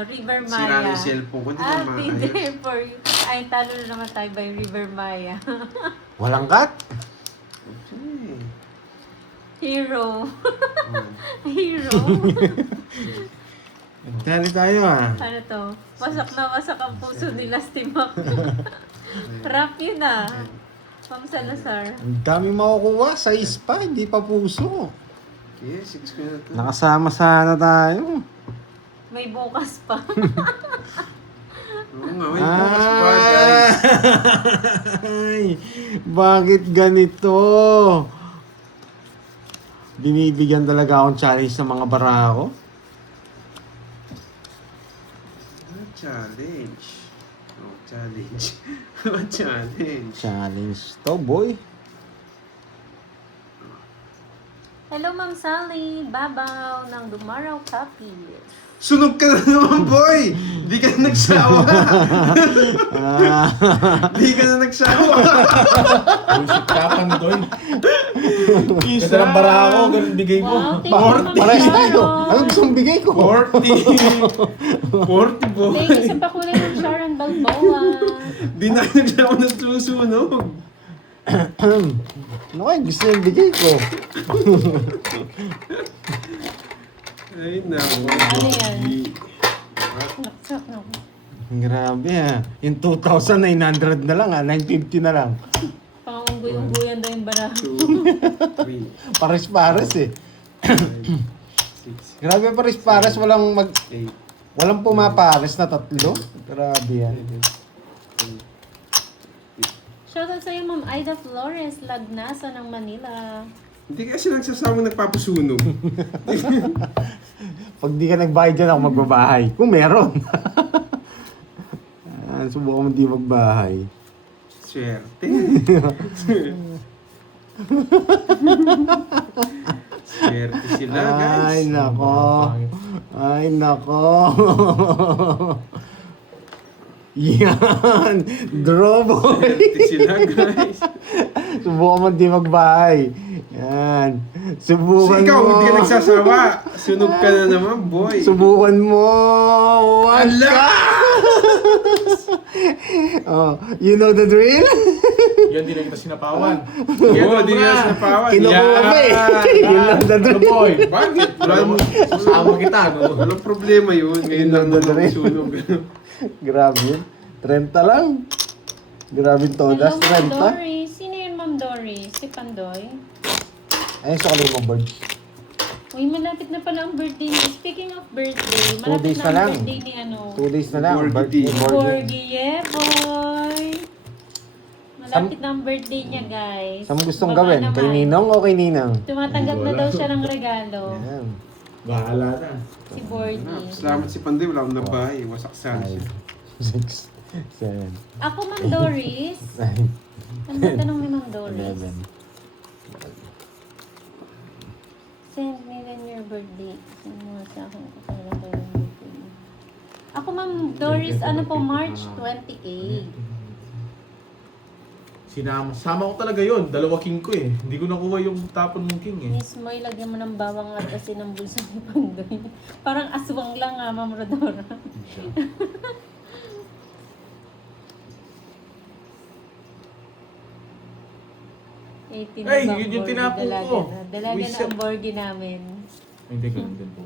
River Sira na Maya. yung cellphone ko, di ba I'll be maayos? there for you. Ay, talo na naman tayo by River Maya. Walang cut? Okay. Hero. Oh. Hero. Nagtali tayo ah. Ano to? Wasak na wasak ang puso nila, Stimak. Rap yun ah. Ma'am Salazar. Ang daming makukuha. Size pa, hindi pa puso. Okay, 6 ko na ito. Nakasama sana tayo. May bukas pa. Oo nga, may bukas pa, guys. Ay, bakit ganito? Binibigyan talaga akong challenge ng mga barako. Challenge. Oh, challenge. Challenge. Challenge to, boy. Hello, Ma'am Sally. Babaw ng Dumaraw Copies. Sunog ka na naman, boy! Di ka na nagsawa! Di ka na nagsawa! Bullshit ka, Pandoy. Ganda ng barako, ganun bigay mo. Wow, thank you, Ma'am Pares tayo. Sharon. Anong gustong bigay ko? 40! 40, boy! Thank you sa pakulay ng Sharon Balboa. Di na nagsawa ng susunog! Ano kaya gusto yung bigay ko? Ay, naku. Ano yan? Naksak na. Grabe ah. Yung 2,900 na lang ah. 950 na lang. Pangunggoy-unggoyan daw yung bara. 2, 3, Pares-pares eh. 5, 6, Grabe pares-pares. Walang 8, walang pumapares na tatlo. Grabe yan. 7, Shoutout sa'yo, Ma'am Aida Flores, Lagnasa ng Manila. Hindi kasi nagsasama nagpapasunog. Pag di ka nagbayad dyan ako magbabahay. Kung meron. Subukan mo di magbahay. Swerte. Swerte sila, guys. Ay, nako. Ay, nako. Yan. Draw boy. Swerte sila, guys. Subukan mo di magbahay. Yan. So, Subukan ikaw, mo. hindi ka nagsasawa. Sunog ka na naman, boy. Subukan mo. Ala! Oh, you know the drill? Yan, di na kita sinapawan. Oo, di na sinapawan. Kinukuha pa eh. You know the Ano, drill? boy? Bakit? Wala Sasama kita, no? walang problema yun. Ngayon lang Yun lang naman rin. sunog. Grabe yun. 30 lang. Grabe todas. Hello, Ma'am 30. Doris. Sino yun, Ma'am Doris? Si Pandoy? Ayun sa kalay mo, birds. Uy, malapit na pala ang birthday niya. Speaking of birthday, 2 malapit days na na ang lang. birthday ni ano. 2 days na lang. Borgie. Birthday, Borgie. Borgie, yeah, boy! Malapit na ang birthday niya, guys. Saan mo gustong Baka gawin? naman. Kay Ninong o kay Ninang? Tumatanggap na daw siya ng regalo. Yan. Bahala na. Si Borgie. Salamat si Pandoy. Wala akong nabahay. Wasak sana siya. 6, 7, Ako, Ma'am Doris. 9, Ano ba tanong ni Ma'am Doris? 11. Send me when your birthday. Send mo sa akin kung kailan kayo yung birthday. Ako, Ma'am Doris, ano po, March 28. Sama ko talaga yun. Dalawa king ko eh. Hindi ko nakuha yung tapon mong king eh. Miss Moy, lagyan mo ng bawang at asin ng bulsa ni Pandoy. Parang aswang lang ah, Ma'am Rodora. Ay, 18 na yun yung Borgie, tinapon dalaga ko. na. Dalaga na Wish- ang Borgie namin. Ay, hindi, ganun din po.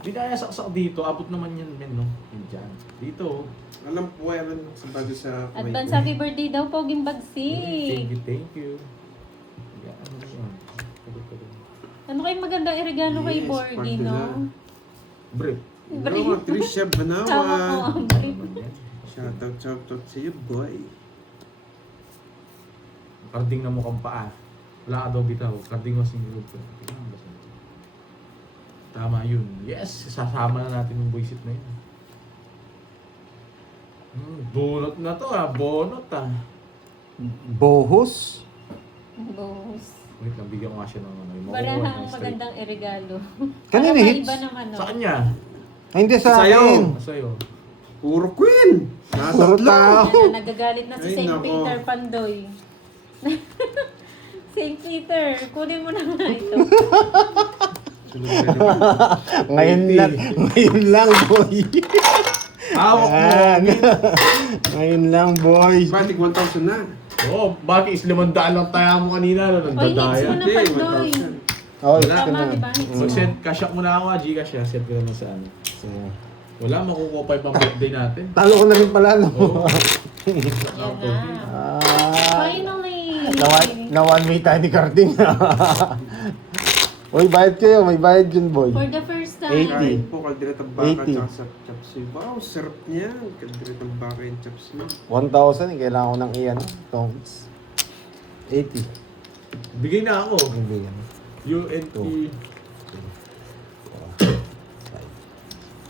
Hindi kaya saksak dito. Abot naman yan, men, no? Yun dyan. Dito. Alam po, meron sa bago sa Kuwait. Advance happy birthday daw, Poging Thank Bagsig. you, thank you. Yeah, ano yun? Ano kayo magandang iregalo kay Yes, Borgie, parte no? na. Brief. Banawa, Trisha Tama ko Banawa. ang brief. Shoutout sa'yo, boy. Karding na mukhang paa. Wala ka daw bitaw. Karding mo single ko. Tama yun. Yes! Sasama na natin yung voice it na yun. Bonot na to ah. Bonot ah. Bohos? Boss. Wait lang, bigyan ko nga siya ng ano. yung Barahang makukuha ng straight. magandang iregalo. Kanina Para hits? maiba naman, no? Sa kanya. Ay, hindi sa Sa'yo. akin. Sa'yo. Puro Queen. Puro Nasa tao. Ayan, nagagalit na si Ay, St. nako. Peter Pandoy. St. Peter, kunin mo na nga ito. Sunod na naman. Ngayon lang, boy. Hawak mo. Yan. Ngayon lang, boy. Batik 1,000 na. Oo, bakit is 500 lang tayo mo kanina no? Oy, hits mo Nagdadaya. na Hindi, Pandoy. 1,000. Oh, Wala. ito Tama, na. di ba? Hits mo. Mag-send, cash out muna ako, Gcash ha. Send ko naman sa ano. So, Wala, makukuha pa yung birthday natin. talo ko na rin pala, no? Oo. Yan na. Ah, Finally! na one way tayo ni Carding. Uy, bayad kayo. May bayad yun, boy. For the first time. 80. Kain po, kalderetang baka 80. tsaka sa chapsuy. Wow, sarap niya. Kalderetang baka and chapsuy. 1,000. Kailangan ko ng iyan. Tongs. 80. Bigay na ako. Ang bigyan. UNT.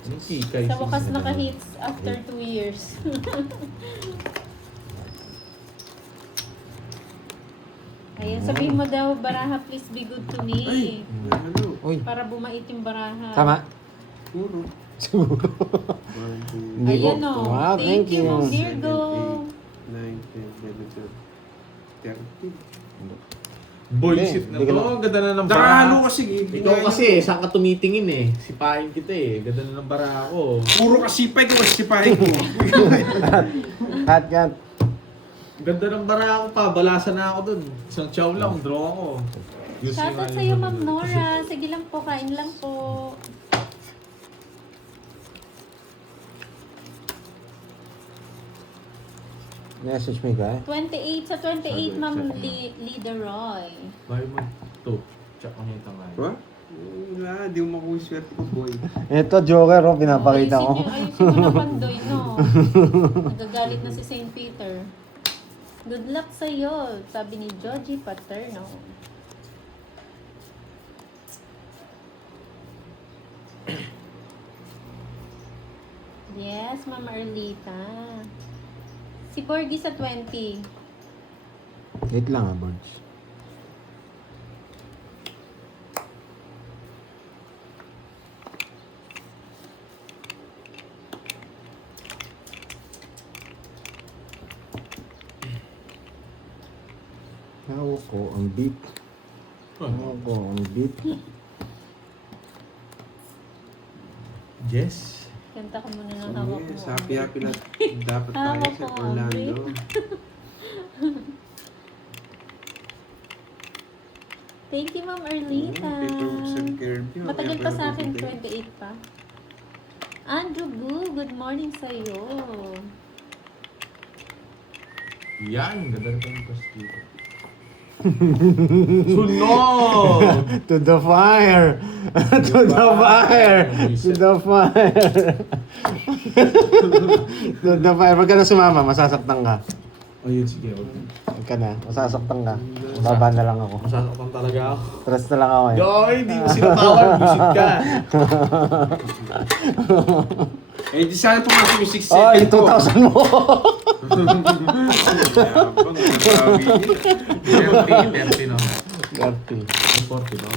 Yung kikay. Sa wakas naka-hits after 2 years. Ayun, sabihin mo daw, Baraha, please be good to me. Ay, ano? Uy, Para bumait yung Baraha. tama. Puro. Siguro. 1, 2, Hindi ko. Ayan o. Wow, Thank you, you. Virgo. 9, 10, 11, 12, 13. Bullshit na Hindi to. ka Ang ganda na ng bara. Nakahalo kasi. Ikaw kasi, saan ka tumitingin eh? Sipahin kita eh. Ganda na ng bara ako. Puro kasipay ko, sipahin ko. Cut, cut. Ganda ng bara ako pa. Balasan na ako dun. Isang chow lang, draw ako. Shoutout sa'yo, Ma'am Nora. Sige lang po, kain lang po. Message me ka 28 sa 28, Ma'am Leader Roy. Bayo mo ito. Tsaka ko yung tangali. What? Wala, di mo makuha yung swerte ko, boy. Ito, Joker, oh, pinapakita ko. Ayusin mo na Pandoy, no? Nagagalit na si St. Peter. Good luck sa'yo, sabi ni Joji Paterno. Yes, Ma'am Arlita. Si Borgie sa 20. Wait lang, Birds. Hawak ko ang beat. Hawak ko ang beat. Yes. Kanta ka muna ng hawak mo. Yes, happy na dapat tayo Hawak sa ko, Orlando. Thank you, Ma'am Arlita. Paperwork sa Kirby. Matagal pa sa akin, 28 pa. Andrew Boo, good morning sa'yo. Yan. Ganda rin yung prostitute. Sunog! To the fire! To the fire! To the fire! To the fire. Pag ka na sumama, masasaktan ka. Ayun, sige. Okay. Pag ka na, masasaktan ka. Baba na lang ako. Masasaktan talaga ako. Trust na lang ako eh. Yo, hindi mo sinatawan. Visit ka. Eh, di sana pumasok yung 6 Oh, yung ko. 2,000 mo! Yabang, grabe. 30, no? 30. 40, no?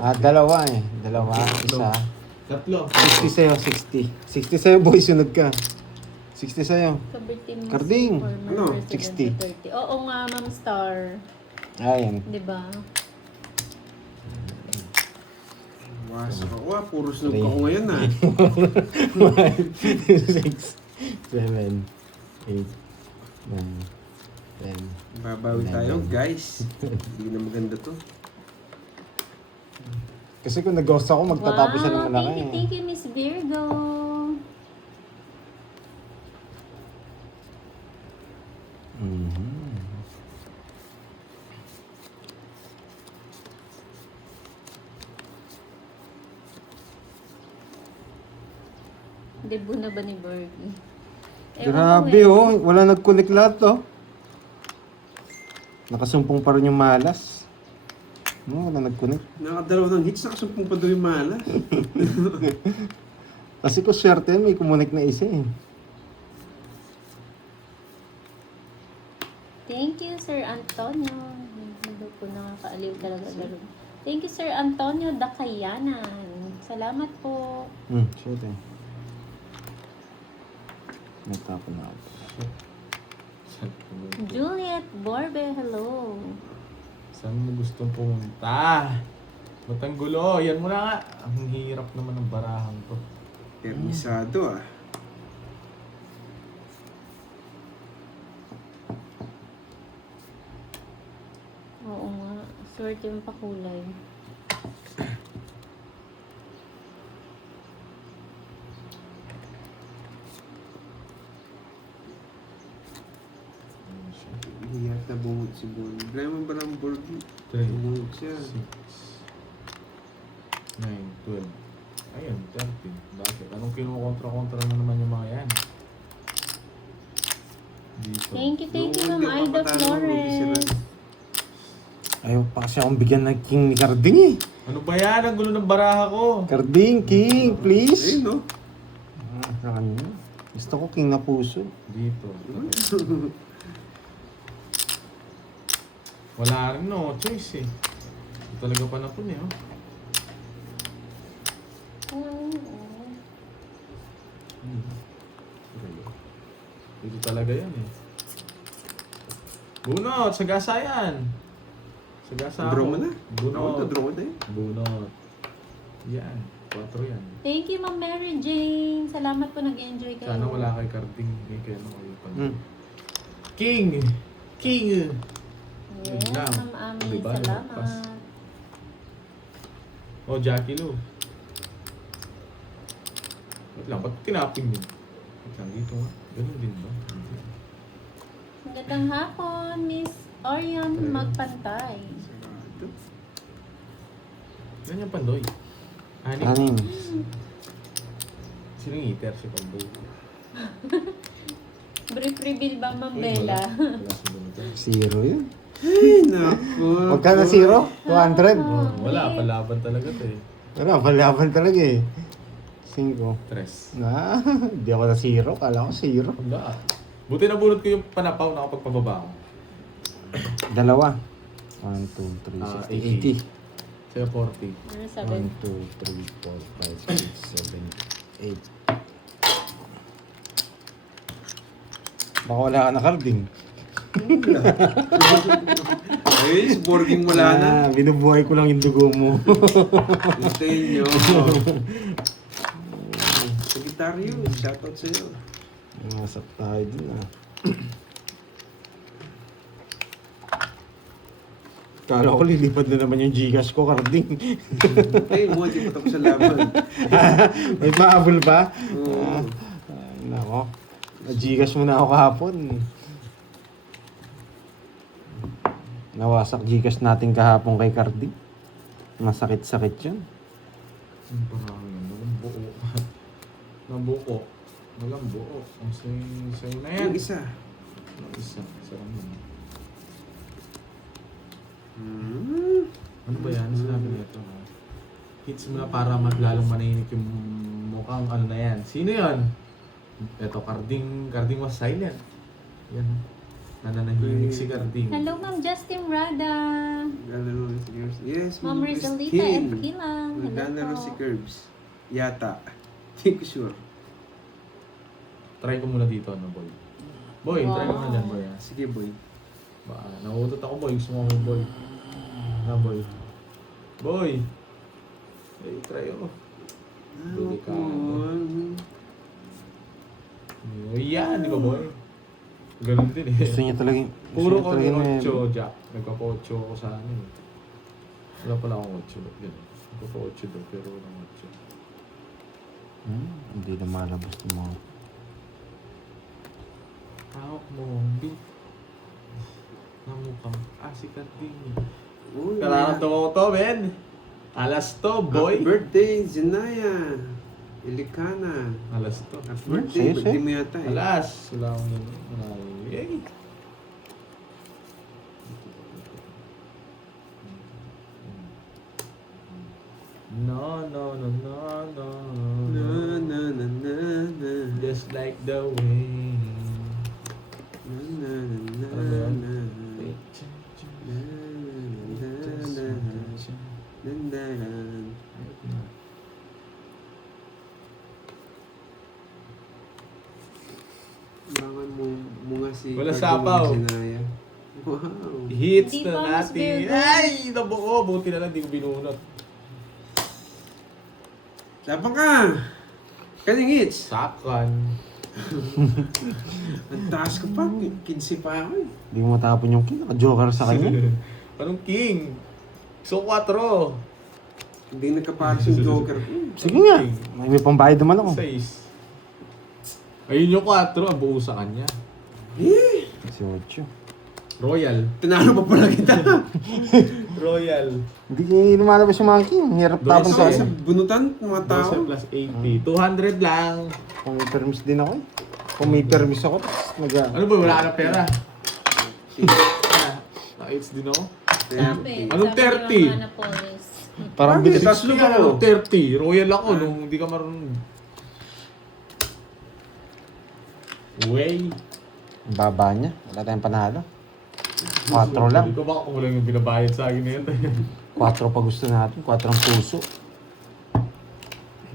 40. Dalawa eh. Dalawa. Isa. Tatlo. 60 sa'yo, 60. 60 sa'yo, boy. Sunod ka. 60 sa'yo. Kabirthday mo Carding. si former Ano? President 60. Duterte. Oo nga, Ma'am Star. Ayan. Di ba? Wasak ako ah, puro sunog ako ngayon ah. 6, 7, 8, 9, 10. Babawi tayo, guys. Hindi na maganda to. Kasi kung nag-ghost ako, magtatapos siya ng Wow, malaki. thank you, Miss Virgo. Mhm. Debut na ba ni Bergie? Grabe oh, wala nag-connect lahat oh. Nakasumpong pa rin yung malas. No, wala nag-connect. Nakadalawa ng hits, nakasumpong pa doon yung malas. Kasi ko swerte may kumunik na isa eh. Thank you, Sir Antonio. Hindi po nakakaaliw talaga laro. Thank you, Sir Antonio Dakayanan. Salamat po. Swerte. Natapon na ako. Juliet Borbe, hello. Saan mo gustong pumunta? Matanggulo, yan mo na nga. Ang hirap naman ng barahang to. Permisado ah. Oo nga. Swerte yung pakulay. Ayun siya. Hindi yata bungot si Boy. Problema ba ng board? 3, Bungot siya. 6, 9, 12. Ayun, 13. Bakit? Anong kinukontra-kontra na naman yung mga yan? Dito. Thank you, Ma'am Hindi, Aida papatalo, hindi sila. Flores. Ayaw pa kasi akong bigyan ng king ni Carding eh. Ano ba yan? Ang gulo ng baraha ko. Carding, king, please. Ayun no? Sa kanya. Gusto ko king na puso. Dito. Wala rin no, choice eh. Ito talaga panapon eh, oh. Dito talaga yan eh. Bunot, sagasa yan. Sagasa Draw mo na. Bunot. Draw mo na yun. Bunot. Yan, 4 yan. Thank you, Ma'am Mary Jane. Salamat po, nag-enjoy kayo. Sana wala kay Carding. May kaya mo kayo pa. Hmm. King! King! Yes, Yun lang. Ma'am Ami. Diba? Salamat. Pas. Oh, Jackie Lou. Wait lang, ba't tinapin yun? Wait lang, dito nga. Ganun din ba? Magandang hapon, Miss Orion Magpantay. Sarado. Yan yung Pandoy. Ani? Anin? Sino yung eater? Si Pandoy. Brief reveal ba, Ma'am Bella? Wala si Bonito. Zero yun. Ay, naku. Huwag ka na zero? 200? Wala, palaban talaga to eh. Wala, palaban talaga eh. 5. Tres. Hindi ako na zero. Kala ko zero. Wala. Buti nabunod ko yung panapaw na kapag pababa ko. 2. 1, 2, 3, 60, 80. Sa'yo 40. 7. 1, 2, 3, 4, 5, 6, 7, 8. Baka wala ka na Carding. Ay, sporting wala na. Binubuhay ko lang yung dugo mo. Hintayin nyo. Sagittario, shoutout sa'yo. Masap tayo dun ah. Kala ko lilipad na naman yung Gcash ko, Carding. Ay, mo, di pa tapos sa laban. May maabol pa? Oo. Nako. Na-Gcash mo na ako kahapon. Nawasak Gcash natin kahapon kay Carding. Masakit-sakit yun. Ang parang yun. Walang buo. Nabuo. Walang buo. Ang sa'yo na yan. Yung isa. Ang isa. Sarang yun. Ano ba yan? Sinabi nito. Hits mo na para lalong manahimik yung mukhang ano na yan. Sino yan? Ito, Carding was silent. Yan. Nananahimik si Carding. Hello, Ma'am Justin Rada. Naglalaro si Curbs. Yes, Ma'am Rizalita and Kilang. Hello Naglalaro si po. Curbs. Yata. Hindi ko sure. Try ko muna dito, ano, boy. Boy, try ko muna dyan, boy. Ah. Sige, boy. Nauutot ako, boy. Gusto mo ako, boy. Na, boy. Boy! Eh, try ako. Yan, di ba, boy? Ganun din eh. Gusto niya talaga Puro gusto ko niya talaga ng 8, Jack. Nagpa-8 ako sa amin. Wala pala akong 8. Ganun. Nagpa-8 doon, pero walang 8. Hindi na malabas ng mga... Hawak mo, beat. Namukhang si Carding. Uy, Kailangan ko to, men. Alas to, Happy boy. birthday, Zenaya. Ilikana. Alas to. Happy birthday. Sige, Birthday mo yata eh. Alas. Wala akong yun. Yay. No, no, no, no, no. Na, na, na, na, na. Just like the wind. Na, na, na, Ano ba na, yan? na. Na, na, na, na. Dandanan. Bangan mo nga si Wala Carding sapaw. Zenaya. Wow. Hits Hindi na pa, Mas natin. Virgo. Ay! Nabuo. Buti na lang, di ko binunot. Laban ka! Kaningits! Sakan. Ang taas ko pa. 15 pa ako eh. Hindi mo matapon yung king. Naka-joker sa kanya. Anong king? So 4. Hindi nagkapares yung joker ko. Sige nga. May pambayad naman ako. 6. Ayun yung 4. Ang buo sa kanya. Eh! 18. Royal. Tinalo pa pala kita. Royal. Hindi lumalabas yung mga king. Hirap tapon sa Sa akin. bunutan, mga tao. 12 plus 80. 200 lang. Kung may permis din ako eh. Kung may permis ako, tapos Ano ba? Wala ka ng pera. Na-AIDS din ako. Sabi. Anong sabi 30? ni Mama Anapolis. parang Bakit? bilis. Taslo ka Anong ko. 30? Royal ako nung hindi ka marunong. Way. Ang baba niya. Wala tayong panalo. 4 lang. Dito baka kung lang yung binabayad sa akin ngayon. 4 pa gusto natin. 4 ang puso.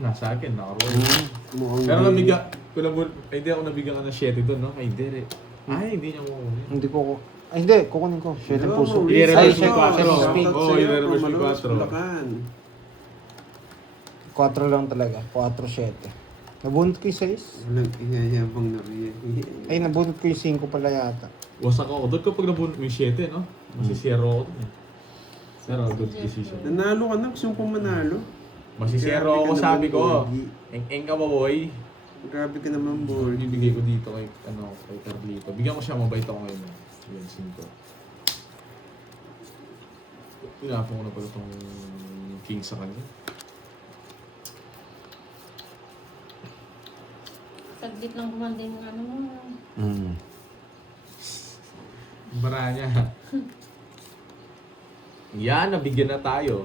Nasa akin, naka-roll. Mukhang Pero nabigyan, hindi ako nabigyan ka ng 7 doon, no? Kay Derek. Ay, hindi niya mo. Hindi ko ko. Ay hindi, kukunin ko. 7 ang puso. I-reverse Ay, mo 4. Shoutout Oo, sa'yo, i-reverse mo Pumalos, 4. Bulacan. 4 lang talaga. 4-7. Nabunot ko yung 6. Walang inayabang na riyan. Ay, nabunot ko yung 5 pala yata. Wasak ako. Doon kapag nabunod mo yung 7, no? Masisero ako doon. Pero good decision. Nanalo ka na, gusto mo pang manalo. Masisero Grabe ako, ka sabi naman, ko. Borgie. Eng-eng ka ba, boy? Grabe ka naman, Or boy. bibigay ko dito kay, kay Carlito. Bigyan ko siya, mabait ako ngayon. Yun, 5. Pinapon ko na pala itong king sa kanya. Saglit lang kumanda yung ano mo. Bara niya. Yan, nabigyan na tayo.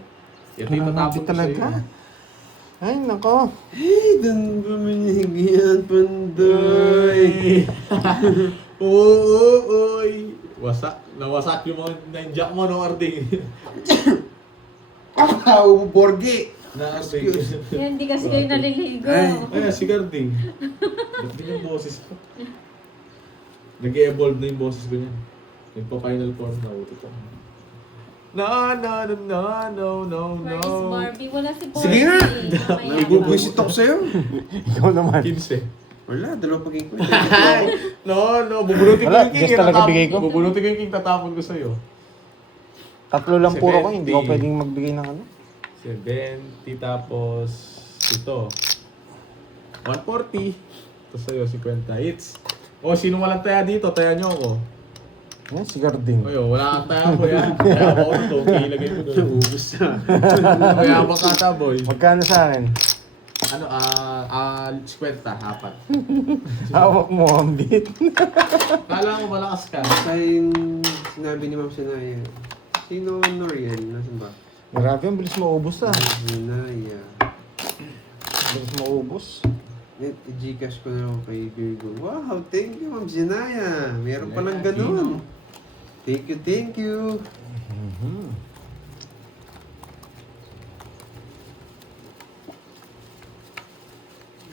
Ito yung Grabe tatapon ko talaga. sa'yo. Ay, nako. Eh, dun ba minigyan, panday? Uy! Wasak. Nawasak yung mga nandiyak mo, no, Arding? Wow, Borgie! Na Arding. Yan, hindi kasi kayo naliligo. Ay. Ay, si Arding. Ba't din yung boses ko? Nag-evolve na yung boses ko niyan. Nagpa-final form na ulit ako. No. Where is Barbie? Wala si Barbie. Sige nga! Mamaya. Ibubuisit ako sa'yo. Ikaw naman. 15. Wala, dalawa pag ko. No. Bubunutin ko Wala, yung king. just talaga bigay ko. Bubunutin ko yung king, tatapon ko sa'yo. 3 lang puro ko. 70. Hindi ko pwedeng magbigay ng ano. 70 tapos ito. 140. Tapos sa'yo, 50 hits. O, sino walang taya dito? Taya nyo ako. Yan, si Garding. O, yun, wala kang taya, boy, ha? Taya ako ito. Okay, ilagay mo doon. Ubus na. Kaya ba kata, boy? Magkano sa akin? Ano, 50, apat. Hawak mo ang beat. Kala ko malakas ka. Basta yung sinabi ni Ma'am Sinaya. Sino Noriel? Nasaan ba? Grabe, ang bilis maubos ah. Sinaya. Bilis maubos. I-Gcash ko na ako kay Virgo. Wow, thank you Ma'am Sinaya. Meron palang ganun. Thank you.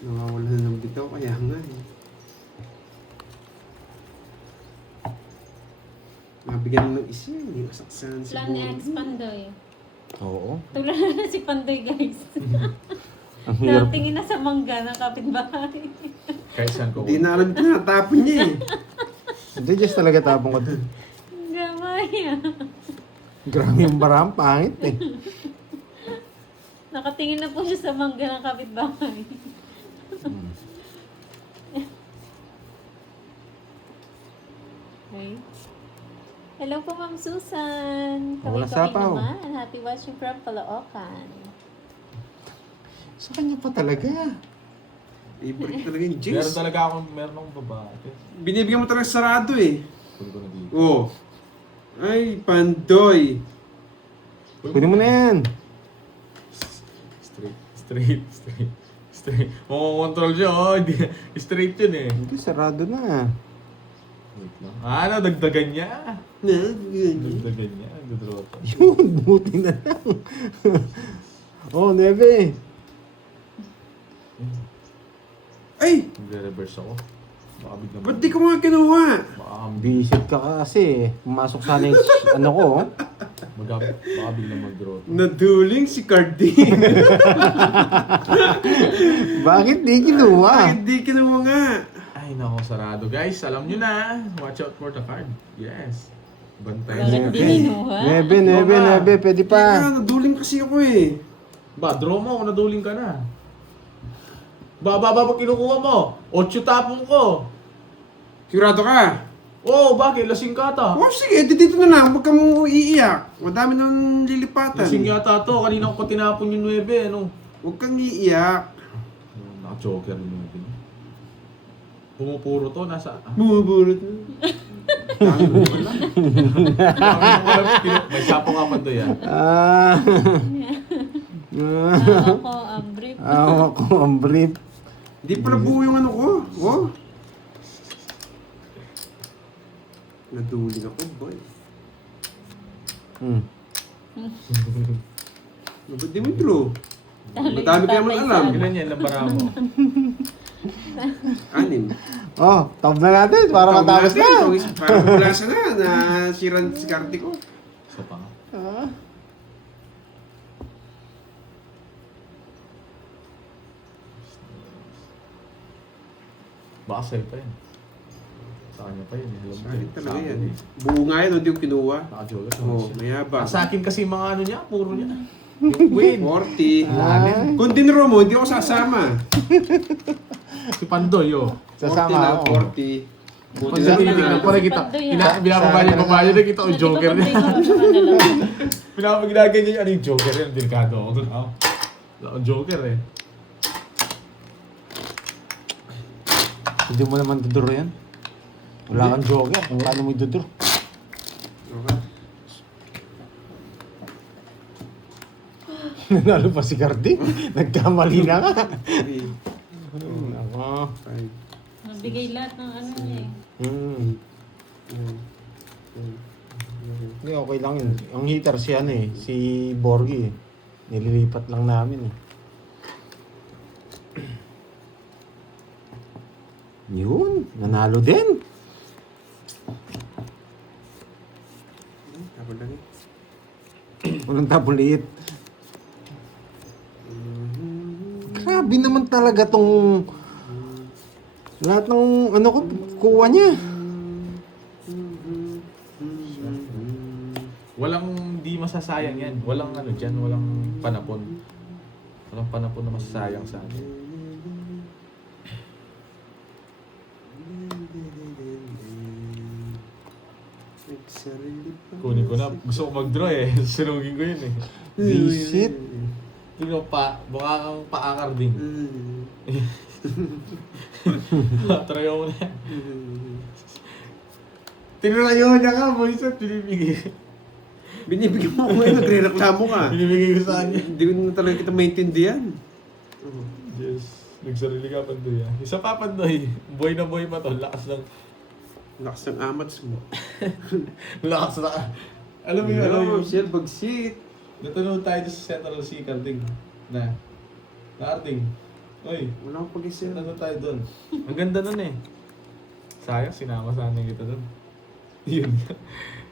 Nawawala na ng bitaw, kaya nga eh. Mabigyan ng isa, hindi masaksahan si Plan X, Borgie. Pandoy. Oo. Tulala na si Pandoy, guys. Ang hirap. Natingin na sa mangga ng kapitbahay. Kahit saan ko. Hindi na alam tinatapon niya eh. Hindi, just talaga tapong ko dun. Gamay ah. Grabe yung barang, pangit eh. Nakatingin na po siya sa mangga ng kapitbahay. Okay. Hello po, Ma'am Susan. Wala Kaway-kaway sapaw. naman. Happy watching from Caloocan. Sa kanya pa talaga. Favorite talaga yung Meron Jinx. talaga akong babae. Binibigyan mo talaga sarado eh. Pwede ko na dito. Oh. Ay, Pandoy. Pwede mo na yan. Straight. Control siya, oh. Straight yun eh. Hindi, sarado na. Wait lang. Ano, dagdagan niya. Na, ganyan. Dagdagan niya. Dagdraw to. Yun, buti na lang. Oh, nebe. Ay! Nagre-reverse ako. Baka biglang... Ba't di ko nga kinuha? Baka Visit ka kasi. Pumasok sana yung ano ko. Oh. Baka biglang mag-draw. Naduling si Carding. Bakit di kinuha? Bakit di kinuha nga? Ay, nako, sarado. Guys, alam nyo na. Watch out for the card. Yes. Bantay Bakit mo. di kinuha? 9, pwede pa. Naduling kasi ako eh. Ba, draw mo kung naduling ka na. Ba, kinukuha mo. 8 tapong ko. Sigurado ka? Oh, bakit? Lasing ka ata. Oh, sige, dito na lang. Huwag kang iiyak. Madami nang lilipatan. Lasing yata to. Kanina ko tinapon yung 9, ano? Huwag kang iiyak. Naka-joker yung 9. Pumupuro to, nasa... Bumuburot na. May sapo nga pa doon yan. Ako, ang brief. Ako ang brief. Di pala buo yung ano ko. Oh. Naduling ako, boy. Ba't di mo draw? Madami kaya man alam. Ilan yan, lambara mo? 6. Oh, top na natin para matapos na. Para pulasan na siran si karte ko. Isa pa nga. Baka sa'yo pa yan. Sa kanya pa yun. Alam mo Salit yun. talaga Sabi yan. eh. Buo nga yan, hindi ko kinuha. Naka-joker. Oh, mayabang. Sa akin kasi mga ano niya, puro niya. Yung queen. 40. Kung dinro mo, hindi ako sasama. Si Pandoy, oh. 40 Sasama na, ako. 40. Buti Pag na tinitignan ko, nakita. Binababa niya yung babae, nakita ko yung joker niya. Pinapaginagan niya ano yung joker yan. Delikado ako doon. Wala akong joker eh. Hindi mo naman duduro yan. Wala kang joker. Paano mo duduro? Okay. Nanalo pa si Cardi. Nagkamali na ka. 3, Ako. 5, Nabigay lahat ng ano niya eh. 9, 10, 11. Hindi, okay lang yun. Ang hitter si ano eh, si Borgie eh. Nililipat lang namin eh. Yun, nanalo din. Tapos lang eh. Walang tabulit. Grabe naman talaga tong lahat ng ano ko, kuha niya. Walang di masasayang yan. Walang ano dyan, walang panapon. Walang panapon na masasayang sa akin. Kunin ko na. Gusto ko mag-draw eh. Sunugin ko yun eh. Visit. Tingnan pa, mukha kang paakar din. Try mo na. Tinrayo niya ka, boys, at binibigay. Binibigyan mo ako ngayon, nagre-reklamo ka. Binibigay ko sa kanya. Hindi ko na talaga kita maintindihan. Yes, nagsarili ka Pandoy ah. Isa pa Pandoy, boy na boy pa to, lakas ng... Lakas ng amats mo. Lakas na. Alam mo yun, alam mo yun. Shell, bagsit. Natanong tayo sa Central Sea, Carding. Na Carding. Oy, Wala akong pag-isip. natanong tayo doon. Ang ganda nun eh. Sayang, sinama sana kita doon. Yun.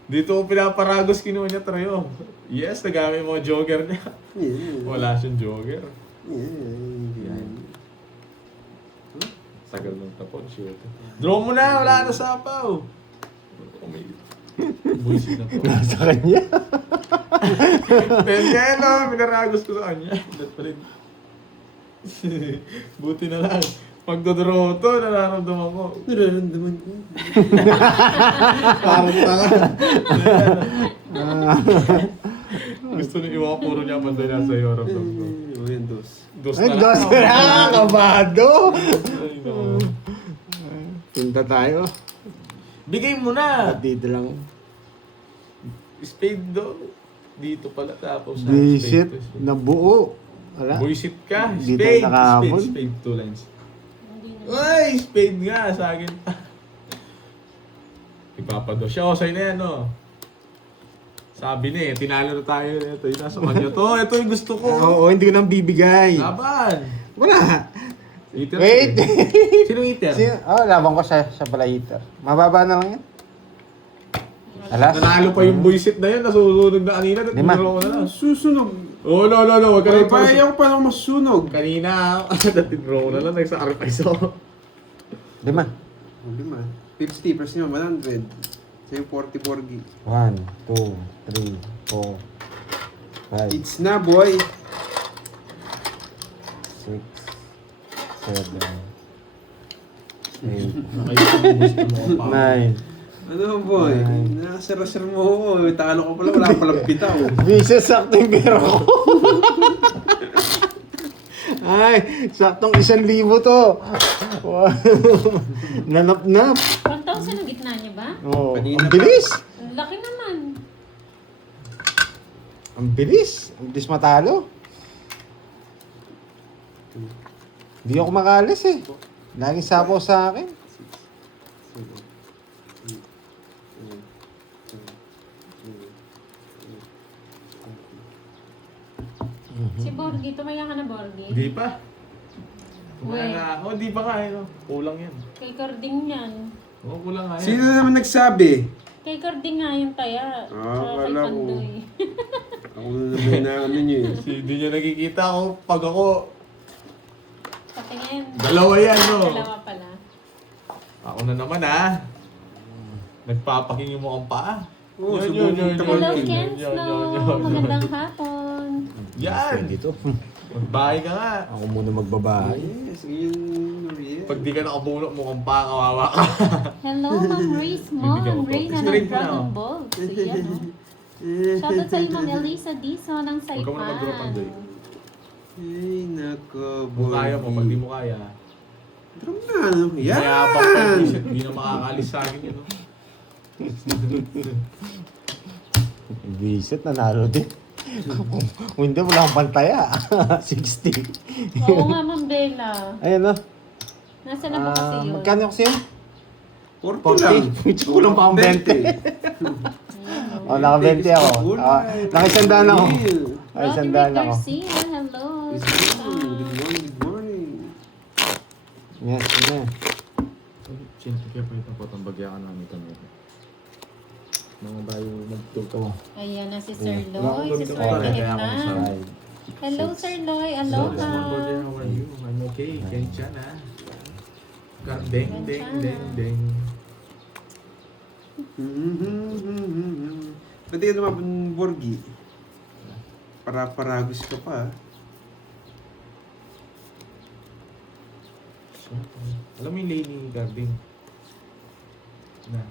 Dito ko pinaparagos kinuha niya Trayo. Yes, nagamit mo jogger niya. Yeah. Wala siyang jogger. Yeah. Tagal ng tapon, shoot. Draw mo na, wala na sapaw. Oh my God. Buisit na to. Nasa kanya. Penyelo, pinaragos ko sa kanya. That pa rin. Buti na lang. Pagdodraw to, nararamdaman ko. Nararamdaman ko. Parang tanga. Gusto niya iwan ko, puro niya Pandoy nasa Europe. Oh, yan, dos. Dos Ay, na dos lang. na! Kabado! Ay, no. Punta tayo. Bigay mo na! At dito lang. Spade do. Dito pala tapos. Visit spade to. na buo. Wala. Buisit ka. Dito Spade. nakahabol. Spade. 2 lines. Uy! Spade nga sa akin pa. Ipapado siya. O, sa'yo na yan, no? Sabi na eh, tinalo na tayo. Ito yung nasa kanya to. Ito yung gusto ko. Oo, hindi ko nang bibigay. Laban! Wala. Eater. Wait. Sino eater? Laban ko sa pala hitter. Mababa na lang yan. Alas? Nanalo pa yung buisit na yun, nasusunog na kanina. Lima. Tinuro ko na lang. Susunog. Oh, no, huwag ka Ay, rin ayaw pa lang masunog. Kanina, tinuro ko na lang, nagsacrifice ako. 5. Oh, 5. 50 plus nyo, 100. Sa'yo 40 Borgi. 1, 2, 3, 4, 5, It's na, boy. 6, 7, 8, Gusto mo pa. 9. Ano, boy? Nasarasar mo ako. Talo ko pala, wala palang bitaw. Bisis, sakto yung pera ko. Ay, saktong 1,000 to. Wow. Nanap-nap. 1,000 ang gitna niya ba? Oh, Kanina ang pa. bilis. Ang laki naman. Ang bilis. Ang bilis matalo. Hindi ako makalis eh. Laging sapo sa akin. Si Borgie, tumaya ka na Borgie. Hindi pa. Kumaya Uy. na ako, hindi pa nga eh. No? Kulang yan. Kay Carding yan. Oo, kulang nga yan. Sino naman nagsabi? Kay Carding nga yung taya. Ah, Tsaka kay akala ko. Pandoy. Ako na naman na ano nyo eh. Hindi niya nakikita ako pag ako. Patingin. Dalawa yan, no? Dalawa pala. Ako na naman ah. Nagpapaking yung mukhang paa. Oo, Yun, subong yun, yun, yung Hello, tamarking. Kenslo. Magandang hapon. Yan! Dito. Magbahay ka nga. Ako muna magbabahay. Yes, yun, Maria. Pag di ka nakabulok, mukhang paa, kawawa ka. Hello, Ma'am Race Bibigyan Mon. ko po. Reyna ng Straight na, Dragon oh. Ball. So, yan, oh. Shoutout sa iyo, Ma'am Elisa Dizon ng Huwag ka muna mag-drop ang day. Saipan. Ay, nako, Kung kaya mo, pag di mo kaya. Drum na, ano? Mayabang ka, Yan! shit, di na makakalis sa akin yun. No? Visit, nanalo din. Kung hindi, wala akong pantaya. 60. Oo nga, Ma'am Bella. Ayun na. Nasa na ba kasi yun? Magkano kasi yun? 40 lang. 40. Kulang pa akong 20. Ayan, Oh, naka-20 ako. Naka-100 ako. Ay, Roderick 100 ako. Garcia, hello. Good morning, good morning. Yes, yun. Chinti kaya pa itong potong bagyakan namin ito. Mga bayo magtulkaw. Ayan na si Sir Wala akong Loy. Si ganito Sir kaya ako Hernán. masabi. Hello, Sir Loy. So, this one Aloha. border, how are you? I'm okay. Kaya dyan ah. Deng, deng, deng, deng. Pwede ka naman Borgi. Para-paragos ka pa. So, alam mo yung lady Garding? Na,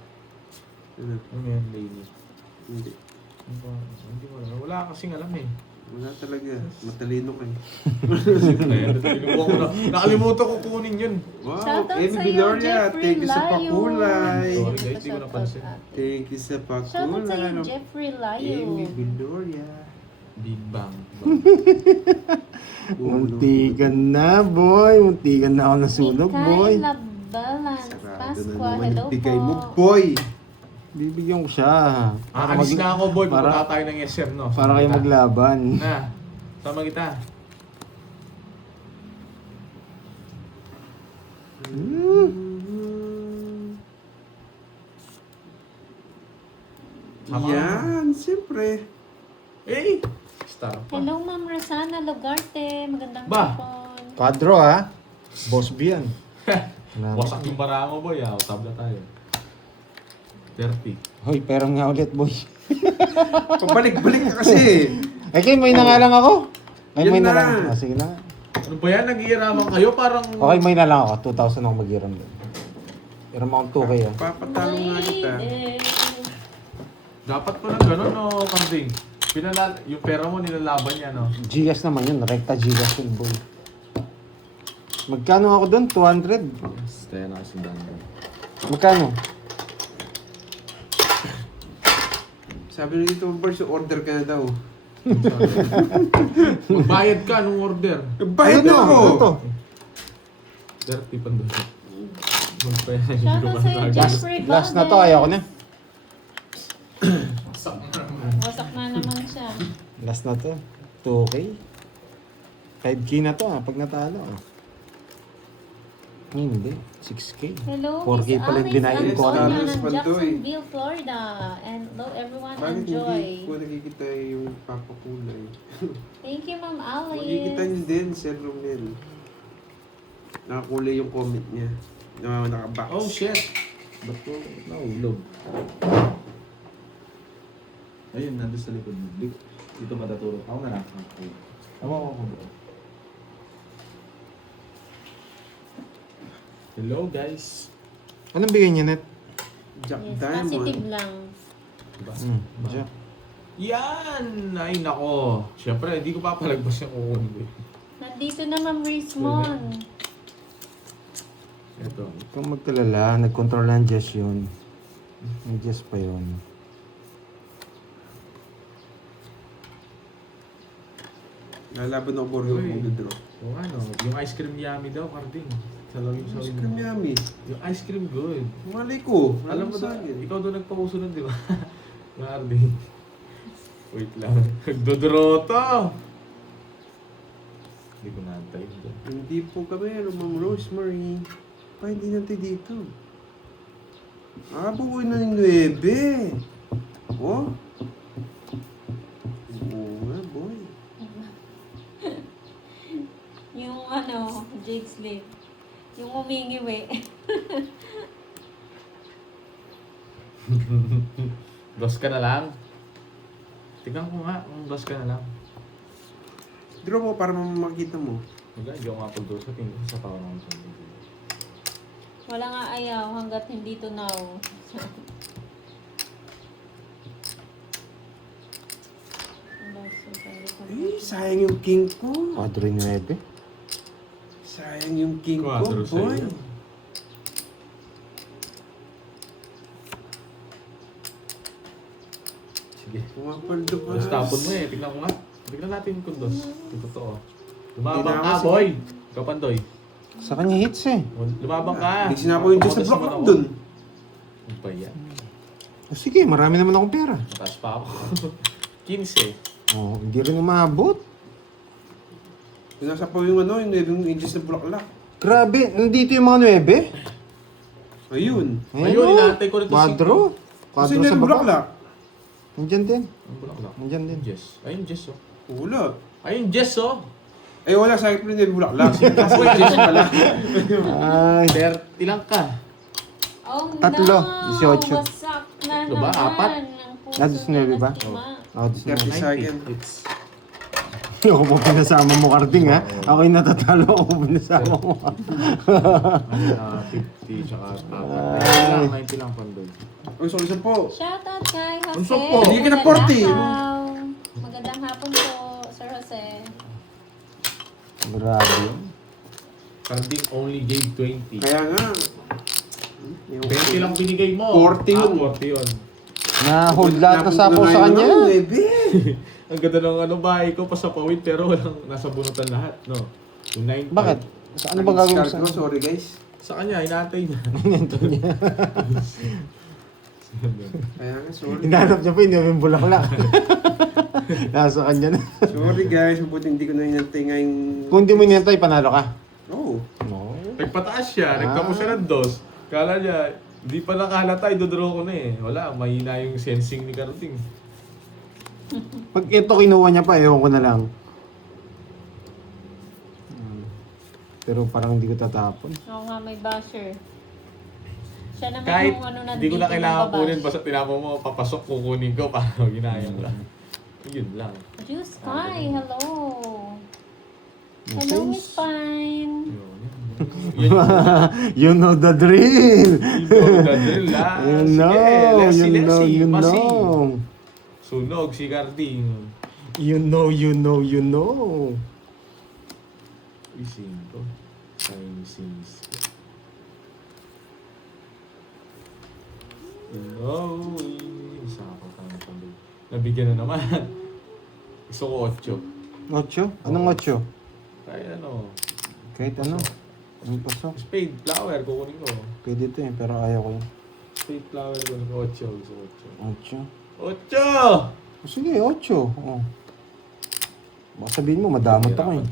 Ano? alam mo yan, lady? Hindi. Ano ba? Hindi mo alam. Wala kasing alam eh. Wala talaga. Matalino ka eh. Nakalimutan ko kunin yun. Wow, Shoutout Amy sa iyo, Gloria. Jeffrey Thank you sa Layo. pakulay. Sorry guys, di ko napansin. Thank you sa Shoutout sa iyo, pakulay. Jeffrey Amy Layo. Gloria. Big Bang. Muntikan na, boy. Muntikan na ako nasunog, boy. Mikaela Balance Sarado na Pasqua, naman hello yung bigay mo, po. boy. Bibigyan ko siya. Aalis na ako boy, para- pupunta tayo ng yes sir no. Para kayo maglaban. Na, sama kita. Sama ka. Yan, siyempre. Eh! Star pa. Hello, Ma'am Rosana Lugarte. Magandang Ba? hapon. Quadro, ha? Boss B yan. Wasak yung barango boy ah. Tabla tayo. 30. Hoy, pero nga ulit, boy. Pabalik-balik ka kasi. Ay, kayo, may na nga lang ako. Ay, Yan may na na. lang. Ah, sige na. Ano ba yan? Nag-iiraman kayo? Parang... Okay, may na lang ako. 2,000 ako mag-iram doon. Iram akong 2K, ah. Papatalo nga kita. Dapat pa lang gano'n no, Kambing. Yung pera mo nilalaban niya no. Gigas naman yun. Rekta Gigas yun, boy. Magkano ako doon? 200? Kaya nakasundan ko. Magkano? Sabi nyo dito, Bars, order ka na daw. Magbayad ka nung order. Bayad Ano ako! Ano to? 30 pa doon. Magbayad. Shoutout sa iyo, Jeffrey Last na to, Valdez. ayaw ko na. Wasak na naman siya. Last na to. 2K. 5K na to, pag natalo. Hindi. 6K. Hello, 4K Miss pala yung Alice dinayin ko. Antonia Carlos ng Pantoy. Jacksonville, Florida. And hello everyone, Bakit enjoy. hindi ko nakikita yung papakulay? Thank you, Ma'am Alice. Makikita niyo din, Sir Romel. Nakakulay yung comment niya. Nakabox. Oh shit! Ba't ko nahulog? Ayun, nandun sa likod mo. Dito matatulog. Ako na lang. Okay. Ako bro. Hello guys. Anong bigay niya, Net? Jack Yes, Diamond. positive lang. Diba? Diyan. Yan! Ay nako. Siyempre, hindi ko papalagpas yung kukunin ko. Nandito na Ma'am Rismon. Ito. Kung magkalala, nag-control ng Jess yun. Ang Jess pa yun. Lalaban ako Borgo Uy. kung dudro. O ano, yung ice cream yummy daw, Carding. Sa lawin sa Ice cream yummy. Yung ice cream good. Malay ko. Alam mo sa na, akin. ikaw doon nagpauso nun, di ba? Carding. Wait lang. Nagdodro to! Hindi ko naantay. Hindi po kami, Ma'am Rosemary. Pa, hindi natin dito. Bukuin na ng 9. Oh? Oo nga, boy. Yung ano, Jake Slip. Yung umingiwi. Dos ka na lang. Tignan ko nga, dos ka na lang. Draw mo para makita mo. Wala, hindi ako mapag-dos sa tingin sa power ng Wala nga ayaw hanggat hindi tunaw. Sayang yung king ko. Padre 9. Sayang yung king ko, Quadro sa boy. iyo. Sige. Pumapaldo pa. Dos tapon mo eh, tignan ko nga. Tignan natin kung dos. Ito totoo. Lumabang Hindi na ka, ako boy! Ikaw, Pandoy. Sa kanya hits eh. Lumabang ka. Hindi sinapo yung Diyos sa Papunta block naman dun. Ano ba yan? O sige, marami naman akong pera. Mataas pa ako. 15. Oh, hindi rin umabot. Nasa pa yung ano, yung 9 inches na bulaklak. Grabe, nandito yung mga 9. Ayun. Ayun, inaantay ko nito Quadro. Kasi Quadro sa 9 baba. bulaklak. Nandyan din. Ang bulaklak. Nandyan din. Ayun, Jess. Ayun, Jess, oh. Wala. Ayun, Jess, oh. Eh wala, sa akin yung 9 bulaklak. Kasi inches pala. Ay, 30 lang ka. Oh Tatlo, no! 18. Wasak na Ano ba? naman. Apat? Ang puso Ah, 19 ba? na nasima. oh, this na. 30 second. It's Ako po pinasama mo, Carding ha. Ako yung natatalo, ako po pinasama mo. 50 tsaka 90 lang, Pandoy. Uy, sorry sa po. Shoutout kay Jose. Ang sok po. Hindi ka na 40. Magandang Magandang hapon po, Sir Jose. Grabe yun. Carding only gave 20. Kaya nga. Yung 20 lang binigay mo. 40 yun. 40 yun. Na-hold lahat na sapo sa kanya. 9. Ang ganda ng ano, bahay ko, pasapawid, pero walang nasa bunutan lahat, no? Yung 9. Bakit? Sa ano bang gagawin mo sa Sorry guys. Sa kanya, inaantay niya. Kaya nga, sorry. Hinahanap niya pa, hindi yung bulaklak. Nasa kanya na. Sorry guys, mabuti hindi ko na inantay nga yung... Kung hindi mo inintay, panalo ka. Oo. No. Nagpataas siya, nagtapos siya ng dos. Kala niya, hindi pa nakalata, idodraw ko na eh. Wala, mahina yung sensing ni Carding. Pag ito kinuha niya pa, ewan ko na lang. Pero parang hindi ko tatapon. Oo nga, may basher. Siya naman Kahit yung ano hindi ko na kailangan babash. kunin, basta tinapon mo, papasok, kukunin ko, parang ginaya ko lang. Yun lang. Juice Sky, hello. Hello, Miss Pine. Yun. You know the drill! Dadrill lang. You Sige, know, lesi, you know, lesi, you masi. know. Sunog si Carding. You know, you know, you know. Ising ko. Times 6. Hello. Isa ako tayo. Nabigyan na naman. Gusto ko 8. 8? Anong 8? Kaya ano. Kahit ano. Ang pasok. Spade flower kukunin ko. Pwede ito eh, pero ayaw ko yun. Spade flower kukunin ko. 8. Gusto ko 8? 8. 8! Sige, 8. Oh. Baka sabihin mo, madamot ako eh.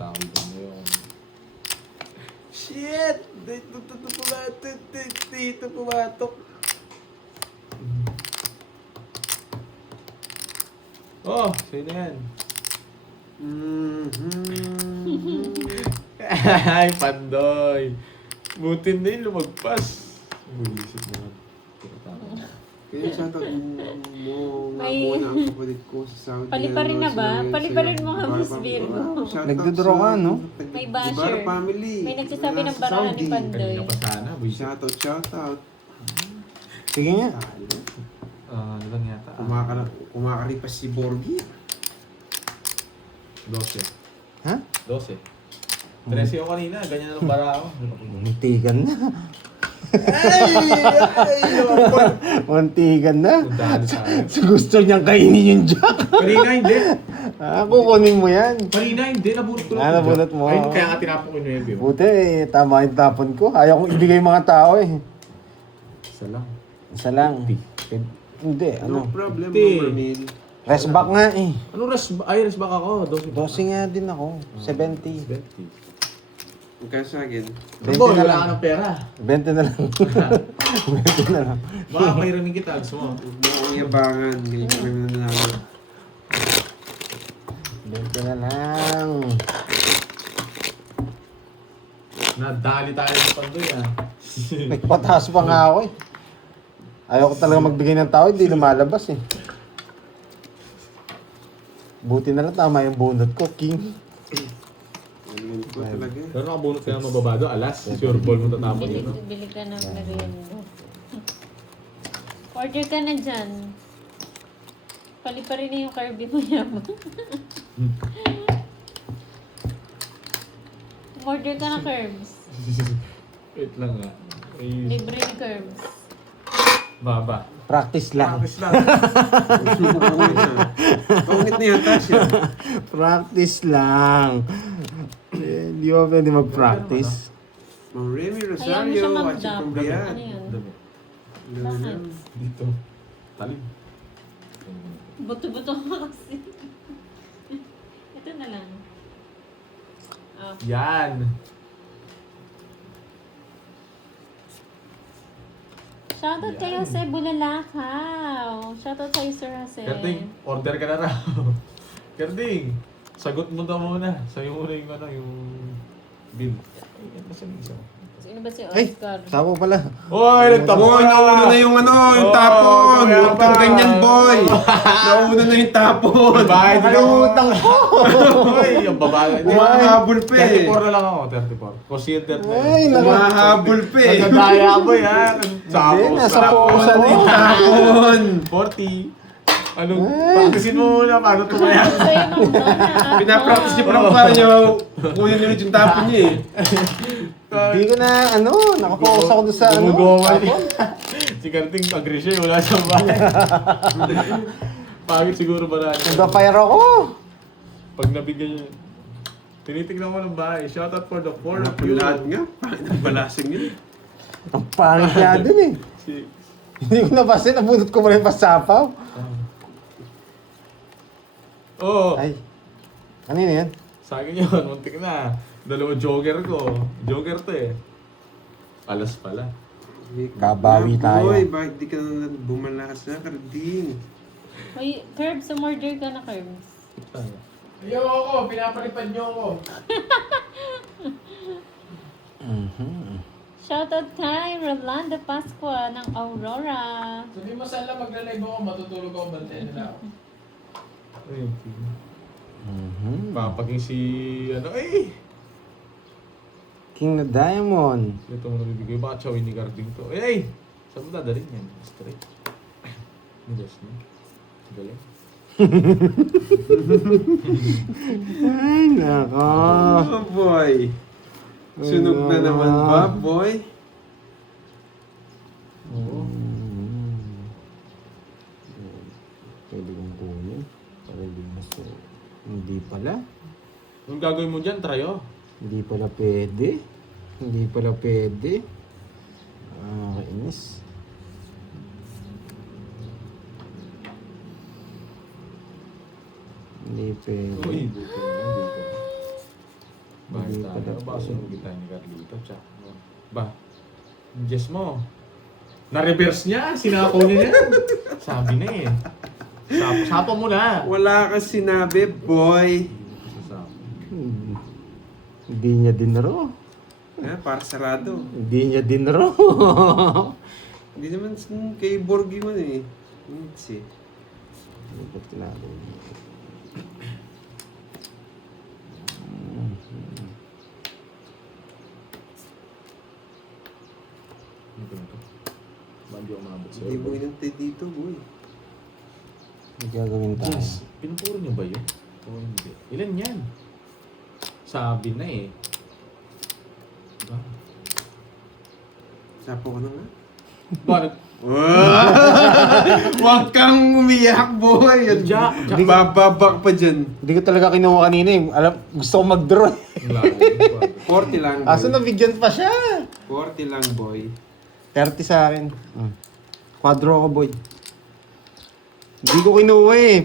Shit! Dito pumatok. Oh, sino yan? Ay, Pandoy. Butin din lumagpas. Bulisit naman. Kaya shoutout mo nga May- muna ang kapatid ko sa Saudi. Paliparin na ba? Sa'yo. Paliparin mo nga, Ibarra Miss family. Virgo. Wow, shoutout Nagdodraw sa ka, no? May Ibarra basher. family. May nagsasabi ng Nasa barahan ni Saudi. Pandoy. Kanina pa sana, buisit. Shoutout. Sige nga. Ano lang yata? Kumakaripas si Borgie. 12. Ha? 12. 13 ako kanina, ganyan na lang para ako. Muntikan na. Ay! Muntikan na. Puntahan sa akin. So, gusto niyang kainin yung jack. Kanina hindi. Kukunin mo yan. Kanina hindi, nabunot ko Ah, nabunot mo. Ayun, kaya nga tinapon ko yung review. Buti tama yung tapon ko. Ayaw kong ibigay mga tao eh. Isa lang. Isa lang. Hindi, No ano. problem, Hindi. Ma'am Ramil. Rest back nga eh. Anong rest back ako? 12. 12 nga din ako. 70. 20. Kaya sa akin, 20 Boy, na wala lang. ka ng pera. 20 na lang. 20 na lang. Baka mahiramin kita, gusto mo. huwag mo akong yabangan. Ngayon kami nanalo. 20 na lang. Nadali tayo ng Pandoy ah. Nagpataas pa nga ako eh. Ayaw ko talaga magbigay ng tao, hindi lumalabas eh. Buti na lang tama yung bunot ko, King. Ano ko talaga. Pero nakabunot ka na mababado, alas. Sure ball mo tatapon Bili, yun. No? bili ka ng merienda. Order ka na dyan. Paliparin na yung Kirby mo yaman. Order ka na Curbs. Wait lang ah. Ay, Libre ni Curbs. baba. Practice lang. Practice lang. Subo ko na. Pangit na yata siya. Practice lang. Hindi mo pwede mag-practice. Ma'am Remy Ayaw mo Rosario, siya watching mag-dab. from Ano Riyadh. yun? Dami. Bakit? Dito. Talim. Buto-buto ka kasi. Ito na lang. Oh. Yan. Shoutout kay Yan. Jose Bulalakaw. Shoutout kay Sir Jose. Kerding, order ka na raw. Kerding, sagot mo daw muna. Sa'yo muna yung ano, yung bill. Ay, ano sa isa? Sino ba si Ay, Oscar? tabo pala. Oy, nagtabo Boy, nauna na yung ano, yung Oo, tapon. kaya Huwag kang ba? ganyan, boy. Nauna na yung tapon. Bayad ka. Nakalimutan ko. Oy, yung babae. Umahabol pa eh. 34 na lang ako, 34. Consider na Ay, yun. Umahabol pa eh. Nagdadaya ko yan. Hindi, nasa pusa na Yung tapon. 40. Anong, practicein mo muna paano tumaya. Sa'yo nung Donna. Pinapractice niya pa ng banyo. Kunin ulit yung tapon niya eh. Hindi ko na, nakapokus ako doon sa Gumugawa tapon. Si Karting agresya, wala siyang bahay. Pangit siguro ba na? Nagpa-fire ako. Pag nabigyan niya, tinitignan ko ng bahay. Shoutout for the four of you. Lahat nga. Pangit ang balasing yun. Ang pangit niya dun eh. Si, Hindi ko napasin, nabunot ko pa rin pasapaw. oh, Ay, kanina yan? sa akin yun, muntik na. Dalawa jogger ko. Jogger to eh. Alas pala. Babawi tayo. Boy, bakit di ka na bumalasa, Karding? Uy, Curbs, umorder ka na Curbs. Ayaw ako, pinapalipad niyo ako. Shoutout kay Rolando Pascua ng Aurora. Sabi mo sana magla-live ako, matutulog ako, bantayan nila ako. Ayun. Papaging si, ano, eh! King na Diamond. Ito mo nabibigay. Baka chawin ni Garding to. Eh! Saan mo dadalhin yan? Straight. Midas na. Galing. Ay, nako. Oh boy. Sunog na naman ba, boy? Oo. Pwede kong kunin. Para hindi maso. Hindi pala. Anong gagawin mo dyan, Trayo? Hindi pala pwede. Hindi pala pwede. Kainis. Hindi pwede. Uy, buto na. Hindi ko. Bakit Hindi tayo? pala Baka pwede. sunugin tayo ni Carlito. Tsak. Ba? Guess mo. Na-reverse niya. Sinako niya yan. Sabi na eh. Sapa mo na. Wala ka sinabi, boy. Hindi niya dinro. Para sarado. Hindi niya dinro. Hindi naman kay Borgie mo eh. Hindi. Ba't tinago niya? Hindi ako mabot Hindi mo inantay dito, boy. May gagawin tayo. Yes. Pinupuro niyo ba yun? O hindi? Ilan yan? Sabi na eh. Ba? Sapo ko na nga. Bakit? Huwag kang umiyak, boy. Jack. Bababak pa dyan. Hindi ko talaga kinuha kanina eh. Alam, gusto ko mag-draw. 40 lang, boy. Aso nabigyan pa siya. 40 lang, boy. 30 sa akin. Quadro ko, boy. Hindi ko kinuha eh.